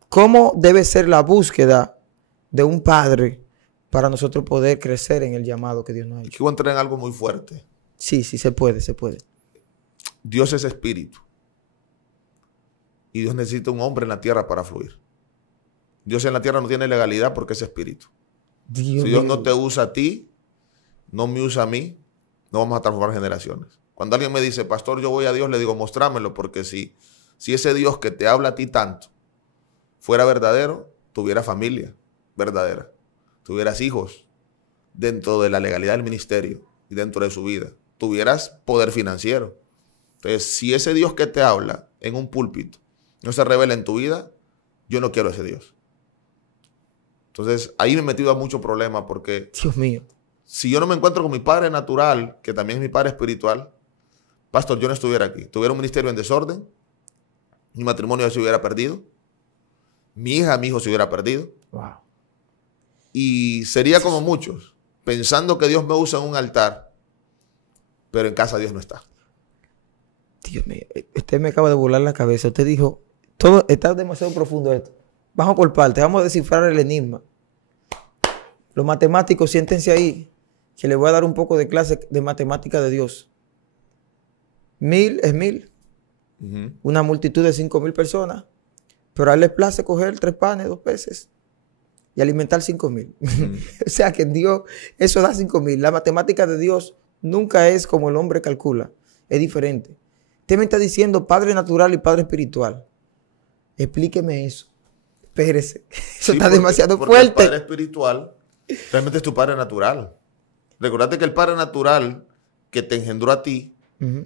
¿cómo debe ser la búsqueda de un padre para nosotros poder crecer en el llamado que Dios nos ha hecho? Quiero entrar en algo muy fuerte. Sí, se puede. Dios es espíritu. Y Dios necesita un hombre en la tierra para fluir. Dios en la tierra no tiene legalidad porque es espíritu. Si Dios no te usa a ti, no me usa a mí, no vamos a transformar generaciones. Cuando alguien me dice, pastor, yo voy a Dios, le digo, mostrámelo, porque si ese Dios que te habla a ti tanto fuera verdadero, tuviera familia verdadera, tuvieras hijos dentro de la legalidad del ministerio y dentro de su vida, tuvieras poder financiero. Entonces, si ese Dios que te habla en un púlpito no se revela en tu vida, yo no quiero ese Dios. Entonces, ahí me he metido a mucho problema porque... Dios mío. Si yo no me encuentro con mi padre natural, que también es mi padre espiritual, pastor, yo no estuviera aquí. Tuviera un ministerio en desorden, mi matrimonio se hubiera perdido, mi hija, mi hijo se hubiera perdido. Wow. Y sería como muchos, pensando que Dios me usa en un altar, pero en casa Dios no está. Dios mío, usted me acaba de volar la cabeza. Usted dijo, todo está demasiado profundo esto. Vamos por partes, vamos a descifrar el enigma. Los matemáticos, siéntense ahí, que les voy a dar un poco de clase de matemática de Dios. 1000 es 1000. Una multitud de 5000 personas. Pero a él le place coger 3 panes, 2 peces y alimentar 5000. O sea que Dios, eso da 5000. La matemática de Dios nunca es como el hombre calcula. Es diferente. Usted me está diciendo padre natural y padre espiritual. Explíqueme eso. Espérese. Eso está demasiado fuerte. El padre espiritual realmente es tu padre natural. Recordate que el padre natural que te engendró a ti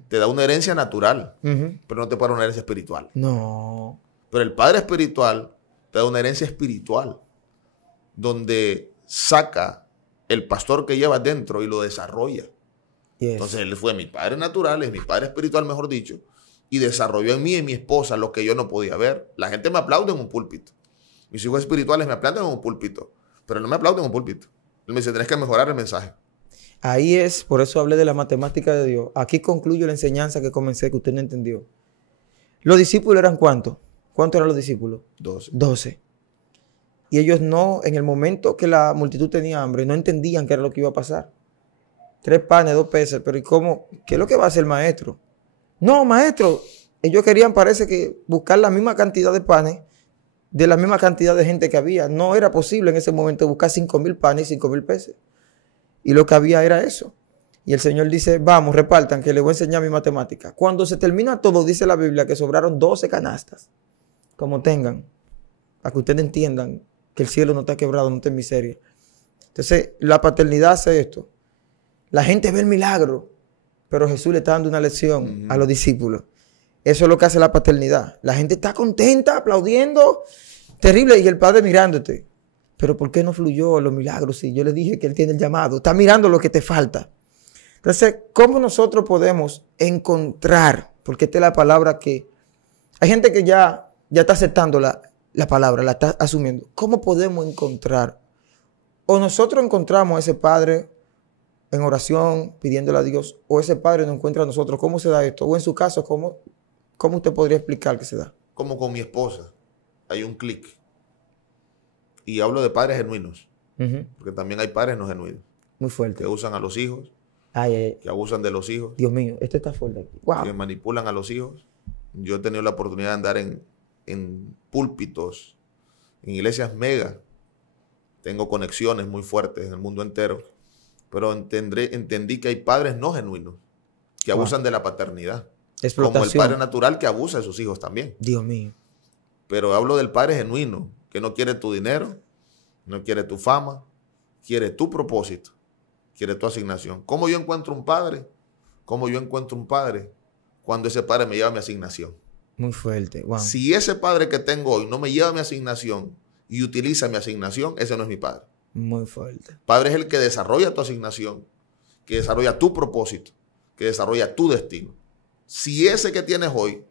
te da una herencia natural, pero no te para una herencia espiritual. No. Pero el padre espiritual te da una herencia espiritual, donde saca el pastor que llevas dentro y lo desarrolla. Yes. Entonces él fue mi padre natural, es mi padre espiritual, mejor dicho, y desarrolló en mí y en mi esposa lo que yo no podía ver. La gente me aplaude en un púlpito. Mis hijos espirituales me aplauden en un púlpito, pero no me aplauden en un púlpito. Él me dice, tenés que mejorar el mensaje. Ahí es, por eso hablé de la matemática de Dios. Aquí concluyo la enseñanza que comencé, que usted no entendió. ¿Los discípulos eran cuántos? ¿Cuántos eran los discípulos? 12. Y ellos no, en el momento que la multitud tenía hambre, no entendían qué era lo que iba a pasar. 3 panes, 2 peces, pero ¿y cómo? ¿Qué es lo que va a hacer el maestro? No, maestro, ellos querían, parece que, buscar la misma cantidad de panes de la misma cantidad de gente que había. No era posible en ese momento buscar 5000 panes y 5000 peces. Y lo que había era eso. Y el Señor dice, vamos, repartan, que les voy a enseñar mi matemática. Cuando se termina todo, dice la Biblia que sobraron 12 canastas. Como tengan, para que ustedes entiendan que el cielo no está quebrado, no está en miseria. Entonces, la paternidad hace esto. La gente ve el milagro, pero Jesús le está dando una lección a los discípulos. Eso es lo que hace la paternidad. La gente está contenta, aplaudiendo, terrible, y el Padre mirándote. Pero ¿por qué no fluyó los milagros? Si yo le dije que Él tiene el llamado, está mirando lo que te falta. Entonces, ¿cómo nosotros podemos encontrar? Porque esta es la palabra que... Hay gente que ya está aceptando la palabra, la está asumiendo. ¿Cómo podemos encontrar? O nosotros encontramos a ese Padre en oración, pidiéndole a Dios, o ese Padre nos encuentra a nosotros. ¿Cómo se da esto? O en su caso, ¿cómo usted podría explicar que se da? Como con mi esposa. Hay un clic. Y hablo de padres genuinos. Porque también hay padres no genuinos. Muy fuerte. Que usan a los hijos. Que abusan de los hijos. Dios mío, este está fuerte aquí. Wow. Que manipulan a los hijos. Yo he tenido la oportunidad de andar en púlpitos, en iglesias mega. Tengo conexiones muy fuertes en el mundo entero. Pero entendí que hay padres no genuinos que abusan de la paternidad. Como el padre natural que abusa de sus hijos también. Dios mío. Pero hablo del padre genuino, que no quiere tu dinero, no quiere tu fama, quiere tu propósito, quiere tu asignación. ¿Cómo yo encuentro un padre? ¿Cómo yo encuentro un padre? Cuando ese padre me lleva mi asignación. Muy fuerte. Wow. Si ese padre que tengo hoy no me lleva mi asignación y utiliza mi asignación, ese no es mi padre. Muy fuerte. Padre es el que desarrolla tu asignación, que desarrolla tu propósito, que desarrolla tu destino. Si ese que tienes hoy,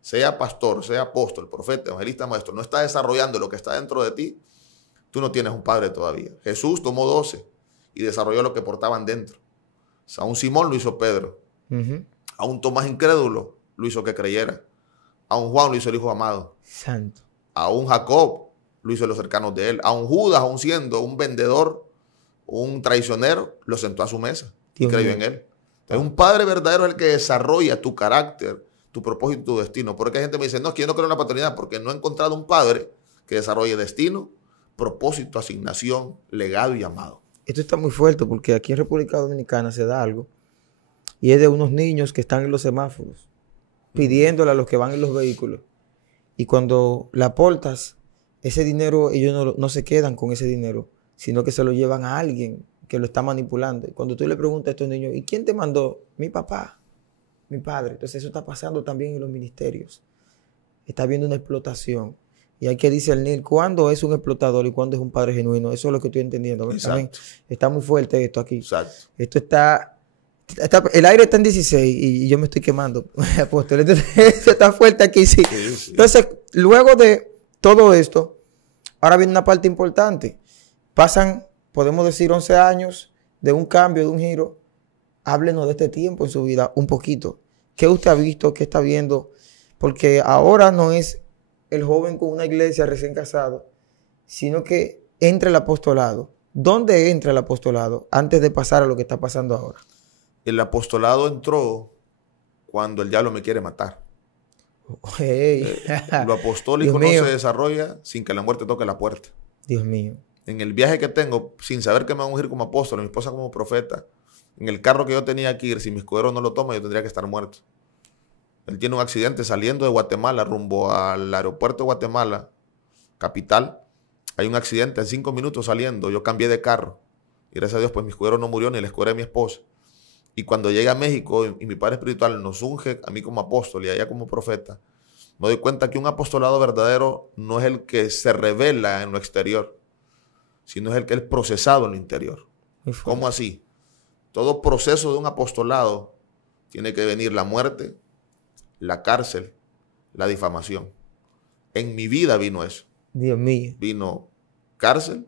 sea pastor, sea apóstol, profeta, evangelista, maestro, no está desarrollando lo que está dentro de ti, tú no tienes un padre todavía. Jesús tomó 12 y desarrolló lo que portaban dentro. O sea, a un Simón lo hizo Pedro. A un Tomás incrédulo lo hizo que creyera. A un Juan lo hizo el hijo amado. Santo. A un Jacob lo hizo los cercanos de él. A un Judas, aún siendo un vendedor, un traicionero, lo sentó a su mesa y creyó en él. Entonces, un padre verdadero es el que desarrolla tu carácter, tu propósito y tu destino. Porque hay gente que me dice, no, es que yo no creo en la paternidad porque no he encontrado un padre que desarrolle destino, propósito, asignación, legado y llamado. Esto está muy fuerte porque aquí en República Dominicana se da algo y es de unos niños que están en los semáforos pidiéndole a los que van en los vehículos. Y cuando le aportas ese dinero, ellos no se quedan con ese dinero, sino que se lo llevan a alguien que lo está manipulando. Y cuando tú le preguntas a estos niños, ¿y quién te mandó? Mi papá, mi padre. Entonces eso está pasando también en los ministerios. Está habiendo una explotación. Y hay que discernir cuándo es un explotador y cuándo es un padre genuino. Eso es lo que estoy entendiendo. Está muy fuerte esto aquí. Exacto. Esto está el aire está en 16 y yo me estoy quemando. Apóstol, esto está fuerte aquí, sí. Sí. Entonces, luego de todo esto, ahora viene una parte importante. Pasan, podemos decir, 11 años de un cambio, de un giro. Háblenos de este tiempo en su vida un poquito. ¿Qué usted ha visto? ¿Qué está viendo? Porque ahora no es el joven con una iglesia recién casado, sino que entra el apostolado. ¿Dónde entra el apostolado antes de pasar a lo que está pasando ahora? El apostolado entró cuando el diablo me quiere matar. Hey. Lo apostólico Dios no mío. se desarrolla sin que la muerte toque la puerta. Dios mío. En el viaje que tengo, sin saber que me van a ungir como apóstol, mi esposa como profeta, en el carro que yo tenía que ir, si mi escudero no lo toma, yo tendría que estar muerto. Él tiene un accidente saliendo de Guatemala rumbo al aeropuerto de Guatemala, capital. Hay un accidente en 5 minutos saliendo. Yo cambié de carro. Y gracias a Dios, pues mi escudero no murió ni el escudero de mi esposa. Y cuando llegué a México y mi padre espiritual nos unge a mí como apóstol y a ella como profeta, me doy cuenta que un apostolado verdadero no es el que se revela en lo exterior, sino es el que es procesado en lo interior. ¿Cómo así? Todo proceso de un apostolado tiene que venir la muerte, la cárcel, la difamación. En mi vida vino eso. Dios mío. Vino cárcel,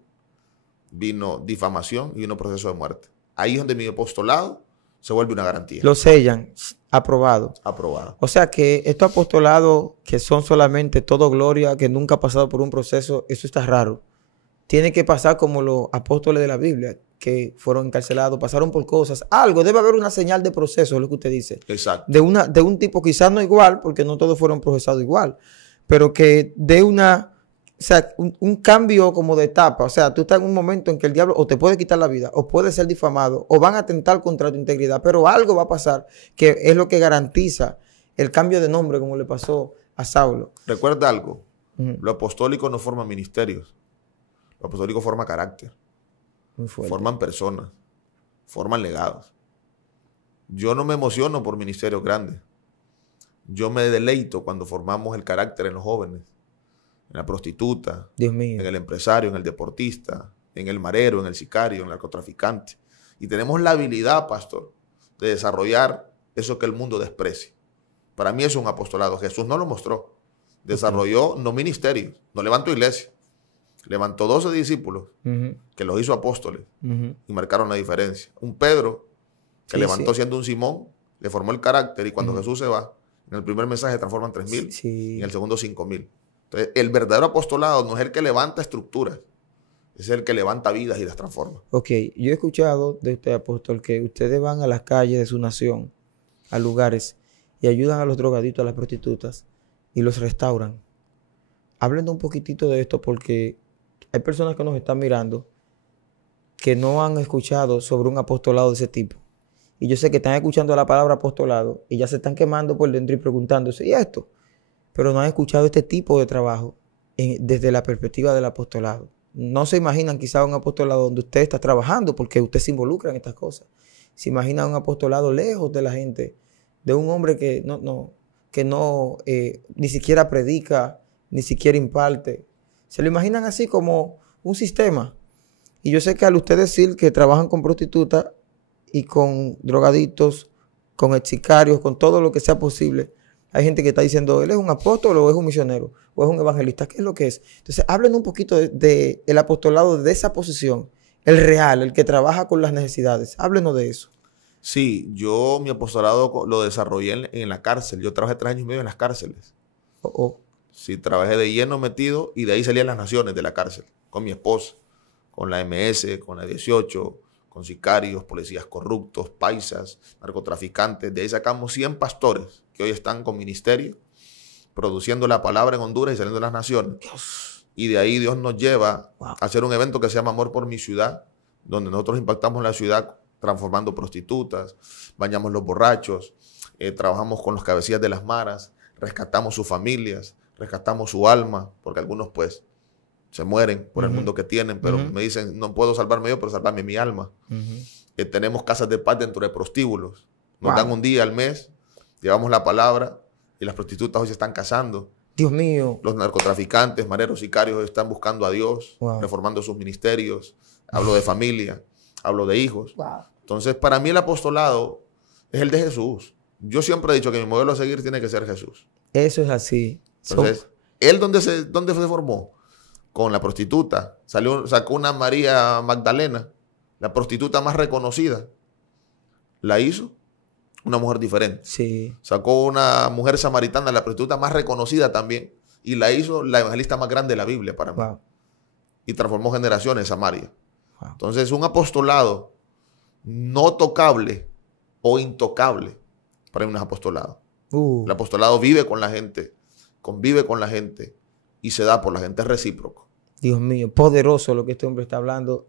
vino difamación y vino proceso de muerte. Ahí es donde mi apostolado se vuelve una garantía. Lo sellan. Aprobado. Aprobado. O sea que estos apostolados que son solamente todo gloria, que nunca ha pasado por un proceso, eso está raro. Tiene que pasar como los apóstoles de la Biblia, que fueron encarcelados, pasaron por cosas. Algo, debe haber una señal de proceso, es lo que usted dice. Exacto. De un tipo quizás no igual, porque no todos fueron procesados igual, pero que de o sea, un cambio como de etapa. O sea, tú estás en un momento en que el diablo o te puede quitar la vida, o puede ser difamado, o van a atentar contra tu integridad, pero algo va a pasar que es lo que garantiza el cambio de nombre, como le pasó a Saulo. Recuerda algo. Ujú. Lo apostólico no forma ministerios. Lo apostólico forma carácter. Muy fuerte. Forman personas. Forman legados. Yo no me emociono por ministerios grandes. Yo me deleito cuando formamos el carácter en los jóvenes. En la prostituta, Dios mío. en el empresario, en el deportista, en el marero, en el sicario, en el narcotraficante. Y tenemos la habilidad, pastor, de desarrollar eso que el mundo desprecia. Para mí es un apostolado. Jesús no lo mostró. Desarrolló no ministerios, no levantó iglesia. Levantó 12 discípulos Ujú, que los hizo apóstoles ujú. y marcaron la diferencia. Un Pedro que Sí, levantó sí. siendo un Simón, le formó el carácter y cuando Ujú. Jesús se va, en el primer mensaje transforman 3,000 Sí. y en el segundo 5,000. Entonces, el verdadero apostolado no es el que levanta estructuras, es el que levanta vidas y las transforma. Ok, yo he escuchado de usted, apóstol, que ustedes van a las calles de su nación, a lugares, y ayudan a los drogaditos, a las prostitutas, y los restauran. Háblenos un poquitito de esto, porque hay personas que nos están mirando que no han escuchado sobre un apostolado de ese tipo. Y yo sé que están escuchando la palabra apostolado y ya se están quemando por dentro y preguntándose, ¿y esto? Pero no han escuchado este tipo de trabajo desde la perspectiva del apostolado. No se imaginan quizá un apostolado donde usted está trabajando porque usted se involucra en estas cosas. Se imaginan un apostolado lejos de la gente, de un hombre que no ni siquiera predica, ni siquiera imparte. Se lo imaginan así como un sistema. Y yo sé que al usted decir que trabajan con prostitutas y con drogadictos, con sicarios, con todo lo que sea posible, hay gente que está diciendo, ¿él es un apóstol o es un misionero? ¿O es un evangelista? ¿Qué es lo que es? Entonces, hablen un poquito de el apostolado de esa posición, el real, el que trabaja con las necesidades. Háblenos de eso. Sí, yo mi apostolado lo desarrollé en la cárcel. Yo trabajé 3 años y medio en las cárceles. Sí, trabajé de lleno metido y de ahí salían las naciones de la cárcel, con mi esposa, con la MS, con la 18, con sicarios, policías corruptos, paisas, narcotraficantes. De ahí sacamos 100 pastores que hoy están con ministerio, produciendo la palabra en Honduras y saliendo de las naciones. Y de ahí Dios nos lleva a hacer un evento que se llama Amor por mi ciudad, donde nosotros impactamos la ciudad transformando prostitutas, bañamos los borrachos, trabajamos con los cabecillas de las maras, rescatamos sus familias, rescatamos su alma, porque algunos pues se mueren por el mundo que tienen, pero me dicen, no puedo salvarme yo, pero salvarme mi alma. Tenemos casas de paz dentro de prostíbulos. Nos dan un día al mes, llevamos la palabra y las prostitutas hoy se están casando. Dios mío. Los narcotraficantes, mareros, sicarios están buscando a Dios, reformando sus ministerios. Hablo de familia, hablo de hijos. Entonces, para mí el apostolado es el de Jesús. Yo siempre he dicho que mi modelo a seguir tiene que ser Jesús. Eso es así. Entonces, ¿él dónde se formó? Con la prostituta. Sacó una María Magdalena, la prostituta más reconocida. La hizo una mujer diferente. Sí. Sacó una mujer samaritana, la prostituta más reconocida también. Y la hizo la evangelista más grande de la Biblia para mí. Y transformó generaciones Samaria. Entonces, un apostolado no tocable o intocable para mí no es apostolado. El apostolado vive con la gente, convive con la gente y se da por la gente, es recíproco. Dios mío, poderoso lo que este hombre está hablando,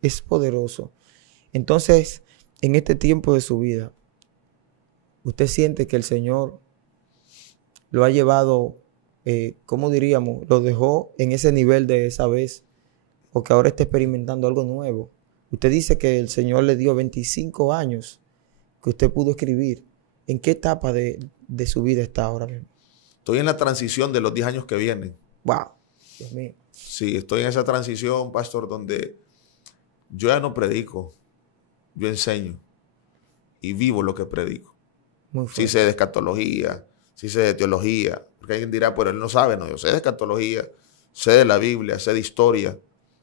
es poderoso. Entonces, en este tiempo de su vida, ¿usted siente que el Señor lo ha llevado, cómo diríamos, lo dejó en ese nivel de esa vez, o que ahora está experimentando algo nuevo? Usted dice que el Señor le dio 25 años que usted pudo escribir. ¿En qué etapa de su vida está ahora mismo? Estoy en la transición de los 10 años que vienen. ¡Wow! Dios mío. Sí, estoy en esa transición, pastor, donde yo ya no predico, yo enseño y vivo lo que predico. Muy fuerte. Sí sé de escatología, sí sé de teología, porque alguien dirá, pero él no sabe. No, yo sé de escatología, sé de la Biblia, sé de historia,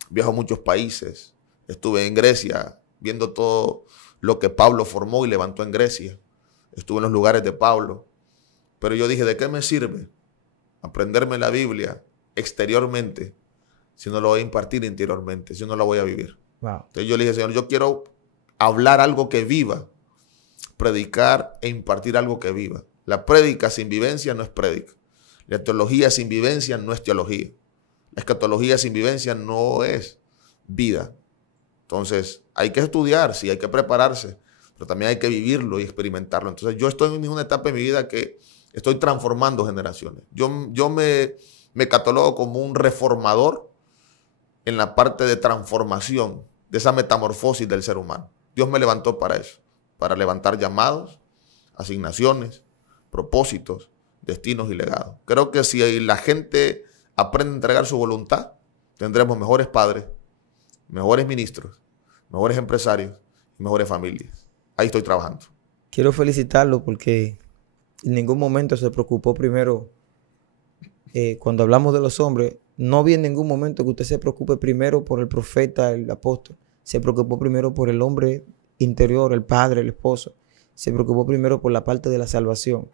viajo a muchos países, estuve en Grecia viendo todo lo que Pablo formó y levantó en Grecia, estuve en los lugares de Pablo, pero yo dije, ¿de qué me sirve aprenderme la Biblia exteriormente si no lo voy a impartir interiormente, si no la voy a vivir? Wow. Entonces yo le dije, Señor, yo quiero hablar algo que viva, predicar e impartir algo que viva. La prédica sin vivencia no es prédica. La teología sin vivencia no es teología. La escatología sin vivencia no es vida. Entonces hay que estudiar, sí, hay que prepararse, pero también hay que vivirlo y experimentarlo. Entonces yo estoy en una etapa de mi vida que estoy transformando generaciones. Yo me catalogo como un reformador en la parte de transformación, de esa metamorfosis del ser humano. Dios me levantó para eso, para levantar llamados, asignaciones, propósitos, destinos y legados. Creo que si la gente aprende a entregar su voluntad, tendremos mejores padres, mejores ministros, mejores empresarios y mejores familias. Ahí estoy trabajando. Quiero felicitarlo porque en ningún momento se preocupó primero, cuando hablamos de los hombres, no vi en ningún momento que usted se preocupe primero por el profeta, el apóstol. Se preocupó primero por el hombre interior, el padre, el esposo. Se preocupó primero por la parte de la salvación.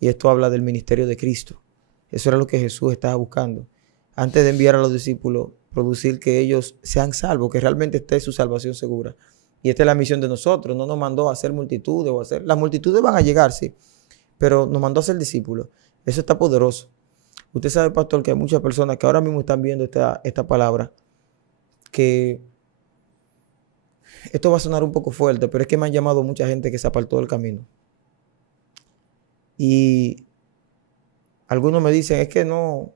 Y esto habla del ministerio de Cristo. Eso era lo que Jesús estaba buscando. Antes de enviar a los discípulos, producir que ellos sean salvos, que realmente esté su salvación segura. Y esta es la misión de nosotros. No nos mandó a hacer multitudes o a hacer... Las multitudes van a llegar, sí, pero nos mandó a ser discípulos. Eso está poderoso. Usted sabe, pastor, que hay muchas personas que ahora mismo están viendo esta palabra, que esto va a sonar un poco fuerte, pero es que me han llamado mucha gente que se apartó del camino. Y algunos me dicen, es que no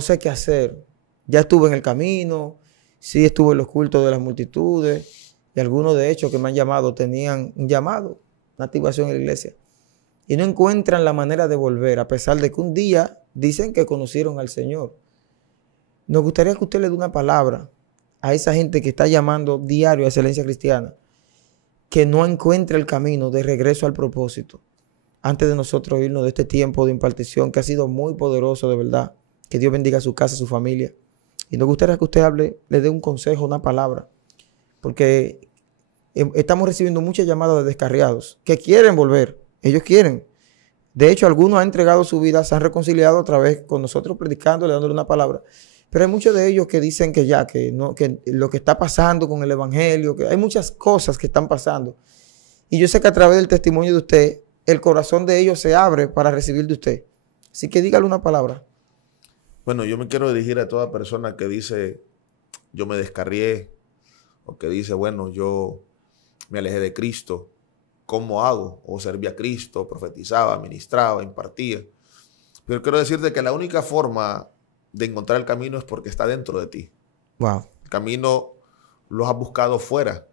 sé qué hacer. Ya estuve en el camino, sí estuve en los cultos de las multitudes, y algunos de hecho que me han llamado tenían un llamado, una activación en la iglesia, y no encuentran la manera de volver, a pesar de que un día dicen que conocieron al Señor. Nos gustaría que usted le dé una palabra a esa gente que está llamando diario a Excelencia Cristiana, que no encuentra el camino de regreso al propósito, antes de nosotros irnos de este tiempo de impartición que ha sido muy poderoso, de verdad. Que Dios bendiga su casa, su familia. Y nos gustaría que usted hable, le dé un consejo, una palabra, porque estamos recibiendo muchas llamadas de descarriados que quieren volver. Ellos quieren. De hecho, algunos han entregado su vida, se han reconciliado otra vez con nosotros predicándole, dándole una palabra. Pero hay muchos de ellos que dicen que ya, que lo que está pasando con el evangelio, que hay muchas cosas que están pasando. Y yo sé que a través del testimonio de usted, el corazón de ellos se abre para recibir de usted. Así que dígale una palabra. Bueno, yo me quiero dirigir a toda persona que dice, yo me descarrié, o que dice, bueno, yo me alejé de Cristo. ¿Cómo hago? O servía a Cristo, profetizaba, ministraba, impartía. Pero quiero decirte que la única forma de encontrar el camino es porque está dentro de ti. Wow. El camino lo has buscado fuera,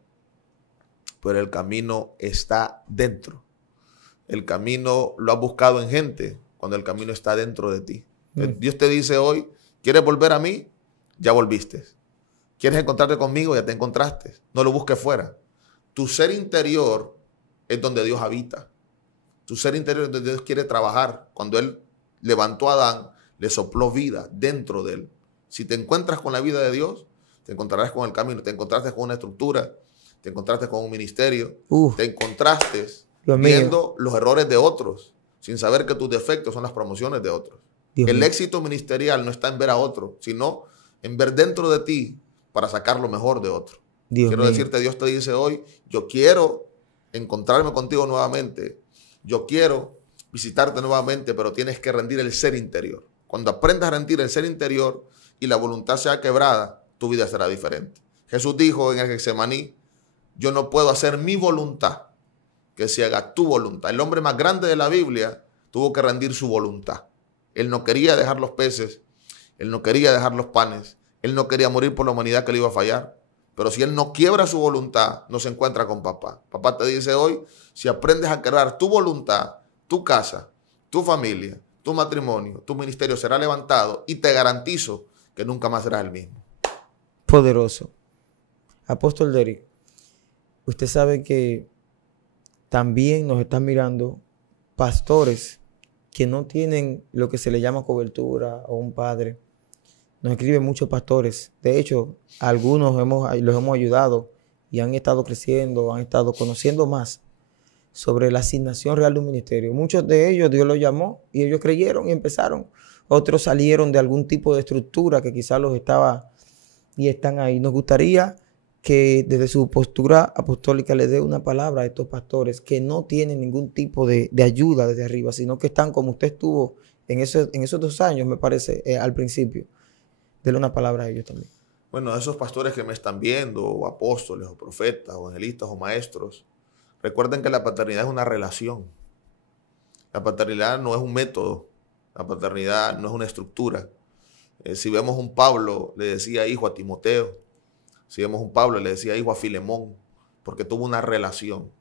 pero el camino está dentro. El camino lo has buscado en gente, cuando el camino está dentro de ti. Dios te dice hoy, ¿quieres volver a mí? Ya volviste. ¿Quieres encontrarte conmigo? Ya te encontraste. No lo busques fuera. Tu ser interior es donde Dios habita. Tu ser interior es donde Dios quiere trabajar. Cuando Él levantó a Adán, le sopló vida dentro de él. Si te encuentras con la vida de Dios, te encontrarás con el camino. Te encontraste con una estructura, te encontraste con un ministerio, te encontraste viendo los errores de otros, sin saber que tus defectos son las promociones de otros. El éxito ministerial no está en ver a otro, sino en ver dentro de ti para sacar lo mejor de otro. Quiero decirte, Dios te dice hoy, yo quiero encontrarme contigo nuevamente. Yo quiero visitarte nuevamente, pero tienes que rendir el ser interior. Cuando aprendas a rendir el ser interior y la voluntad sea quebrada, tu vida será diferente. Jesús dijo en el Getsemaní, yo no puedo hacer mi voluntad, que se haga tu voluntad. El hombre más grande de la Biblia tuvo que rendir su voluntad. Él no quería dejar los peces, él no quería dejar los panes, él no quería morir por la humanidad que le iba a fallar. Pero si él no quiebra su voluntad, no se encuentra con papá. Papá te dice hoy, si aprendes a quebrar tu voluntad, tu casa, tu familia, tu matrimonio, tu ministerio será levantado y te garantizo que nunca más serás el mismo. Poderoso. Apóstol Derrick, usted sabe que también nos están mirando pastores que no tienen lo que se le llama cobertura o un padre. Nos escriben muchos pastores. De hecho, algunos los hemos ayudado y han estado creciendo, han estado conociendo más sobre la asignación real de un ministerio. Muchos de ellos Dios los llamó y ellos creyeron y empezaron. Otros salieron de algún tipo de estructura que quizás los estaba y están ahí. Nos gustaría que desde su postura apostólica les dé una palabra a estos pastores que no tienen ningún tipo de ayuda desde arriba, sino que están como usted estuvo en esos 2 años, me parece, al principio. Dele una palabra a ellos también. Bueno, a esos pastores que me están viendo, o apóstoles, o profetas, o evangelistas, o maestros, recuerden que la paternidad es una relación. La paternidad no es un método. La paternidad no es una estructura. Si vemos un Pablo, le decía hijo a Timoteo. Si vemos un Pablo, le decía hijo a Filemón, porque tuvo una relación.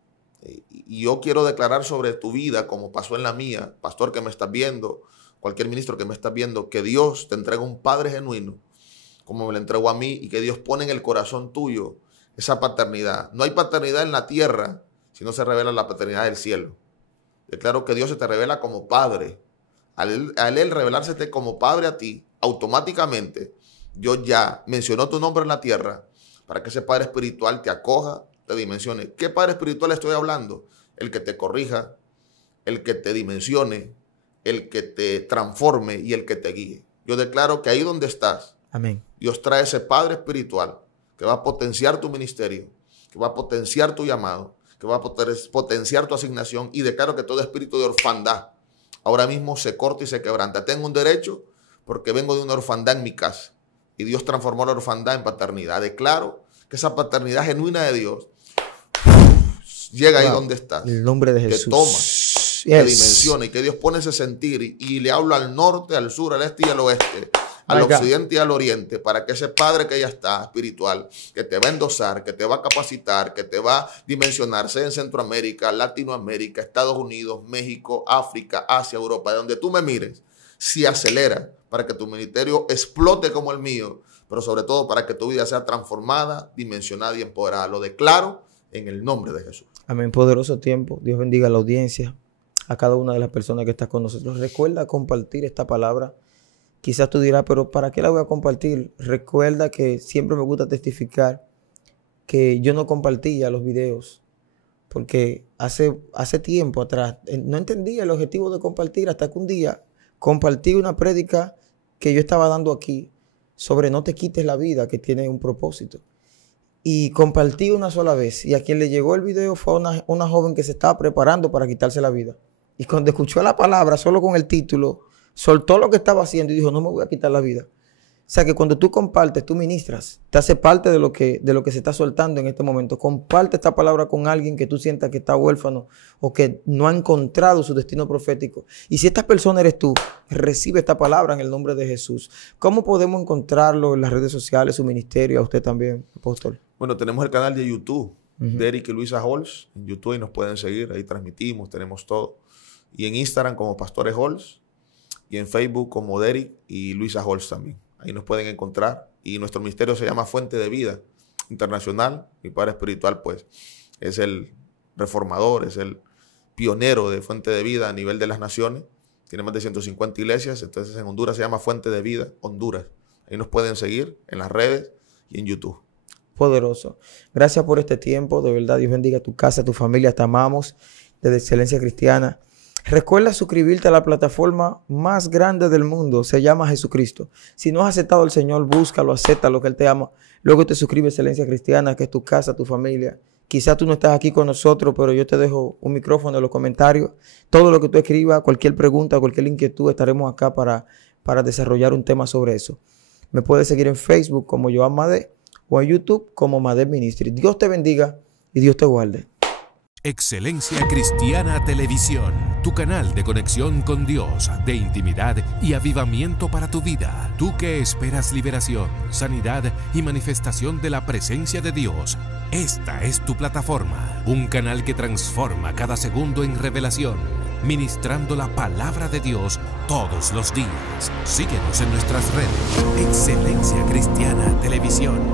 Y yo quiero declarar sobre tu vida, como pasó en la mía, pastor que me estás viendo, cualquier ministro que me está viendo, que Dios te entrega un padre genuino, como me lo entregó a mí, y que Dios pone en el corazón tuyo esa paternidad. No hay paternidad en la tierra si no se revela la paternidad del cielo. Declaro que Dios se te revela como padre. Al él revelársete como padre a ti, automáticamente Dios ya mencionó tu nombre en la tierra para que ese padre espiritual te acoja, te dimensione. ¿Qué padre espiritual estoy hablando? El que te corrija, el que te dimensione, el que te transforme y el que te guíe. Yo declaro que ahí donde estás, amén, Dios trae ese padre espiritual que va a potenciar tu ministerio, que va a potenciar tu llamado, que va a potenciar tu asignación, y declaro que todo espíritu de orfandad ahora mismo se corta y se quebranta. Tengo un derecho porque vengo de una orfandad en mi casa y Dios transformó la orfandad en paternidad. Declaro que esa paternidad genuina de Dios llega ahí donde estás. En el nombre de Jesús. Te toma, te dimensiona, y que Dios pone ese sentir y le habla al norte, al sur, al este y al oeste, al occidente y al oriente, para que ese padre que ya está espiritual, que te va a endosar, que te va a capacitar, que te va a dimensionar, sea en Centroamérica, Latinoamérica, Estados Unidos, México, África, Asia, Europa, de donde tú me mires, se acelera para que tu ministerio explote como el mío, pero sobre todo para que tu vida sea transformada, dimensionada y empoderada. Lo declaro en el nombre de Jesús. Amén. Poderoso tiempo. Dios bendiga a la audiencia, a cada una de las personas que está con nosotros. Recuerda compartir esta palabra. Quizás tú dirás, pero ¿para qué la voy a compartir? Recuerda que siempre me gusta testificar que yo no compartía los videos porque hace tiempo atrás no entendía el objetivo de compartir, hasta que un día compartí una prédica que yo estaba dando aquí sobre no te quites la vida, que tiene un propósito. Y compartí una sola vez, y a quien le llegó el video fue una joven que se estaba preparando para quitarse la vida. Y cuando escuchó la palabra, solo con el título, soltó lo que estaba haciendo y dijo, no me voy a quitar la vida. O sea que cuando tú compartes, tú ministras, te hace parte de lo que se está soltando en este momento. Comparte esta palabra con alguien que tú sientas que está huérfano o que no ha encontrado su destino profético. Y si esta persona eres tú, recibe esta palabra en el nombre de Jesús. ¿Cómo podemos encontrarlo en las redes sociales, su ministerio, a usted también, apóstol? Bueno, tenemos el canal de YouTube, Derrick y Luisa Halls. En YouTube, ahí nos pueden seguir, ahí transmitimos, tenemos todo. Y en Instagram como Pastores Halls, y en Facebook como Derrick y Luisa Halls también. Ahí nos pueden encontrar. Y nuestro ministerio se llama Fuente de Vida Internacional. Mi padre espiritual, pues, es el reformador, es el pionero de Fuente de Vida a nivel de las naciones. Tiene más de 150 iglesias. Entonces, en Honduras se llama Fuente de Vida Honduras. Ahí nos pueden seguir en las redes y en YouTube. Poderoso. Gracias por este tiempo. De verdad, Dios bendiga tu casa, tu familia. Te amamos desde Excelencia Cristiana. Recuerda suscribirte a la plataforma más grande del mundo. Se llama Jesucristo. Si no has aceptado al Señor, búscalo, acéptalo, que Él te ama. Luego te suscribes a Excelencia Cristiana, que es tu casa, tu familia, Quizás tú no estás aquí con nosotros, pero yo te dejo un micrófono en los comentarios. Todo lo que tú escribas, cualquier pregunta, cualquier inquietud, estaremos acá para desarrollar un tema sobre eso. Me puedes seguir en Facebook como Joan Madé o en YouTube como Madé Ministry. Dios te bendiga y Dios te guarde. Excelencia Cristiana Televisión, tu canal de conexión con Dios, de intimidad y avivamiento para tu vida. Tú que esperas liberación, sanidad y manifestación de la presencia de Dios, esta es tu plataforma. Un canal que transforma cada segundo en revelación, ministrando la palabra de Dios todos los días. Síguenos en nuestras redes. Excelencia Cristiana Televisión.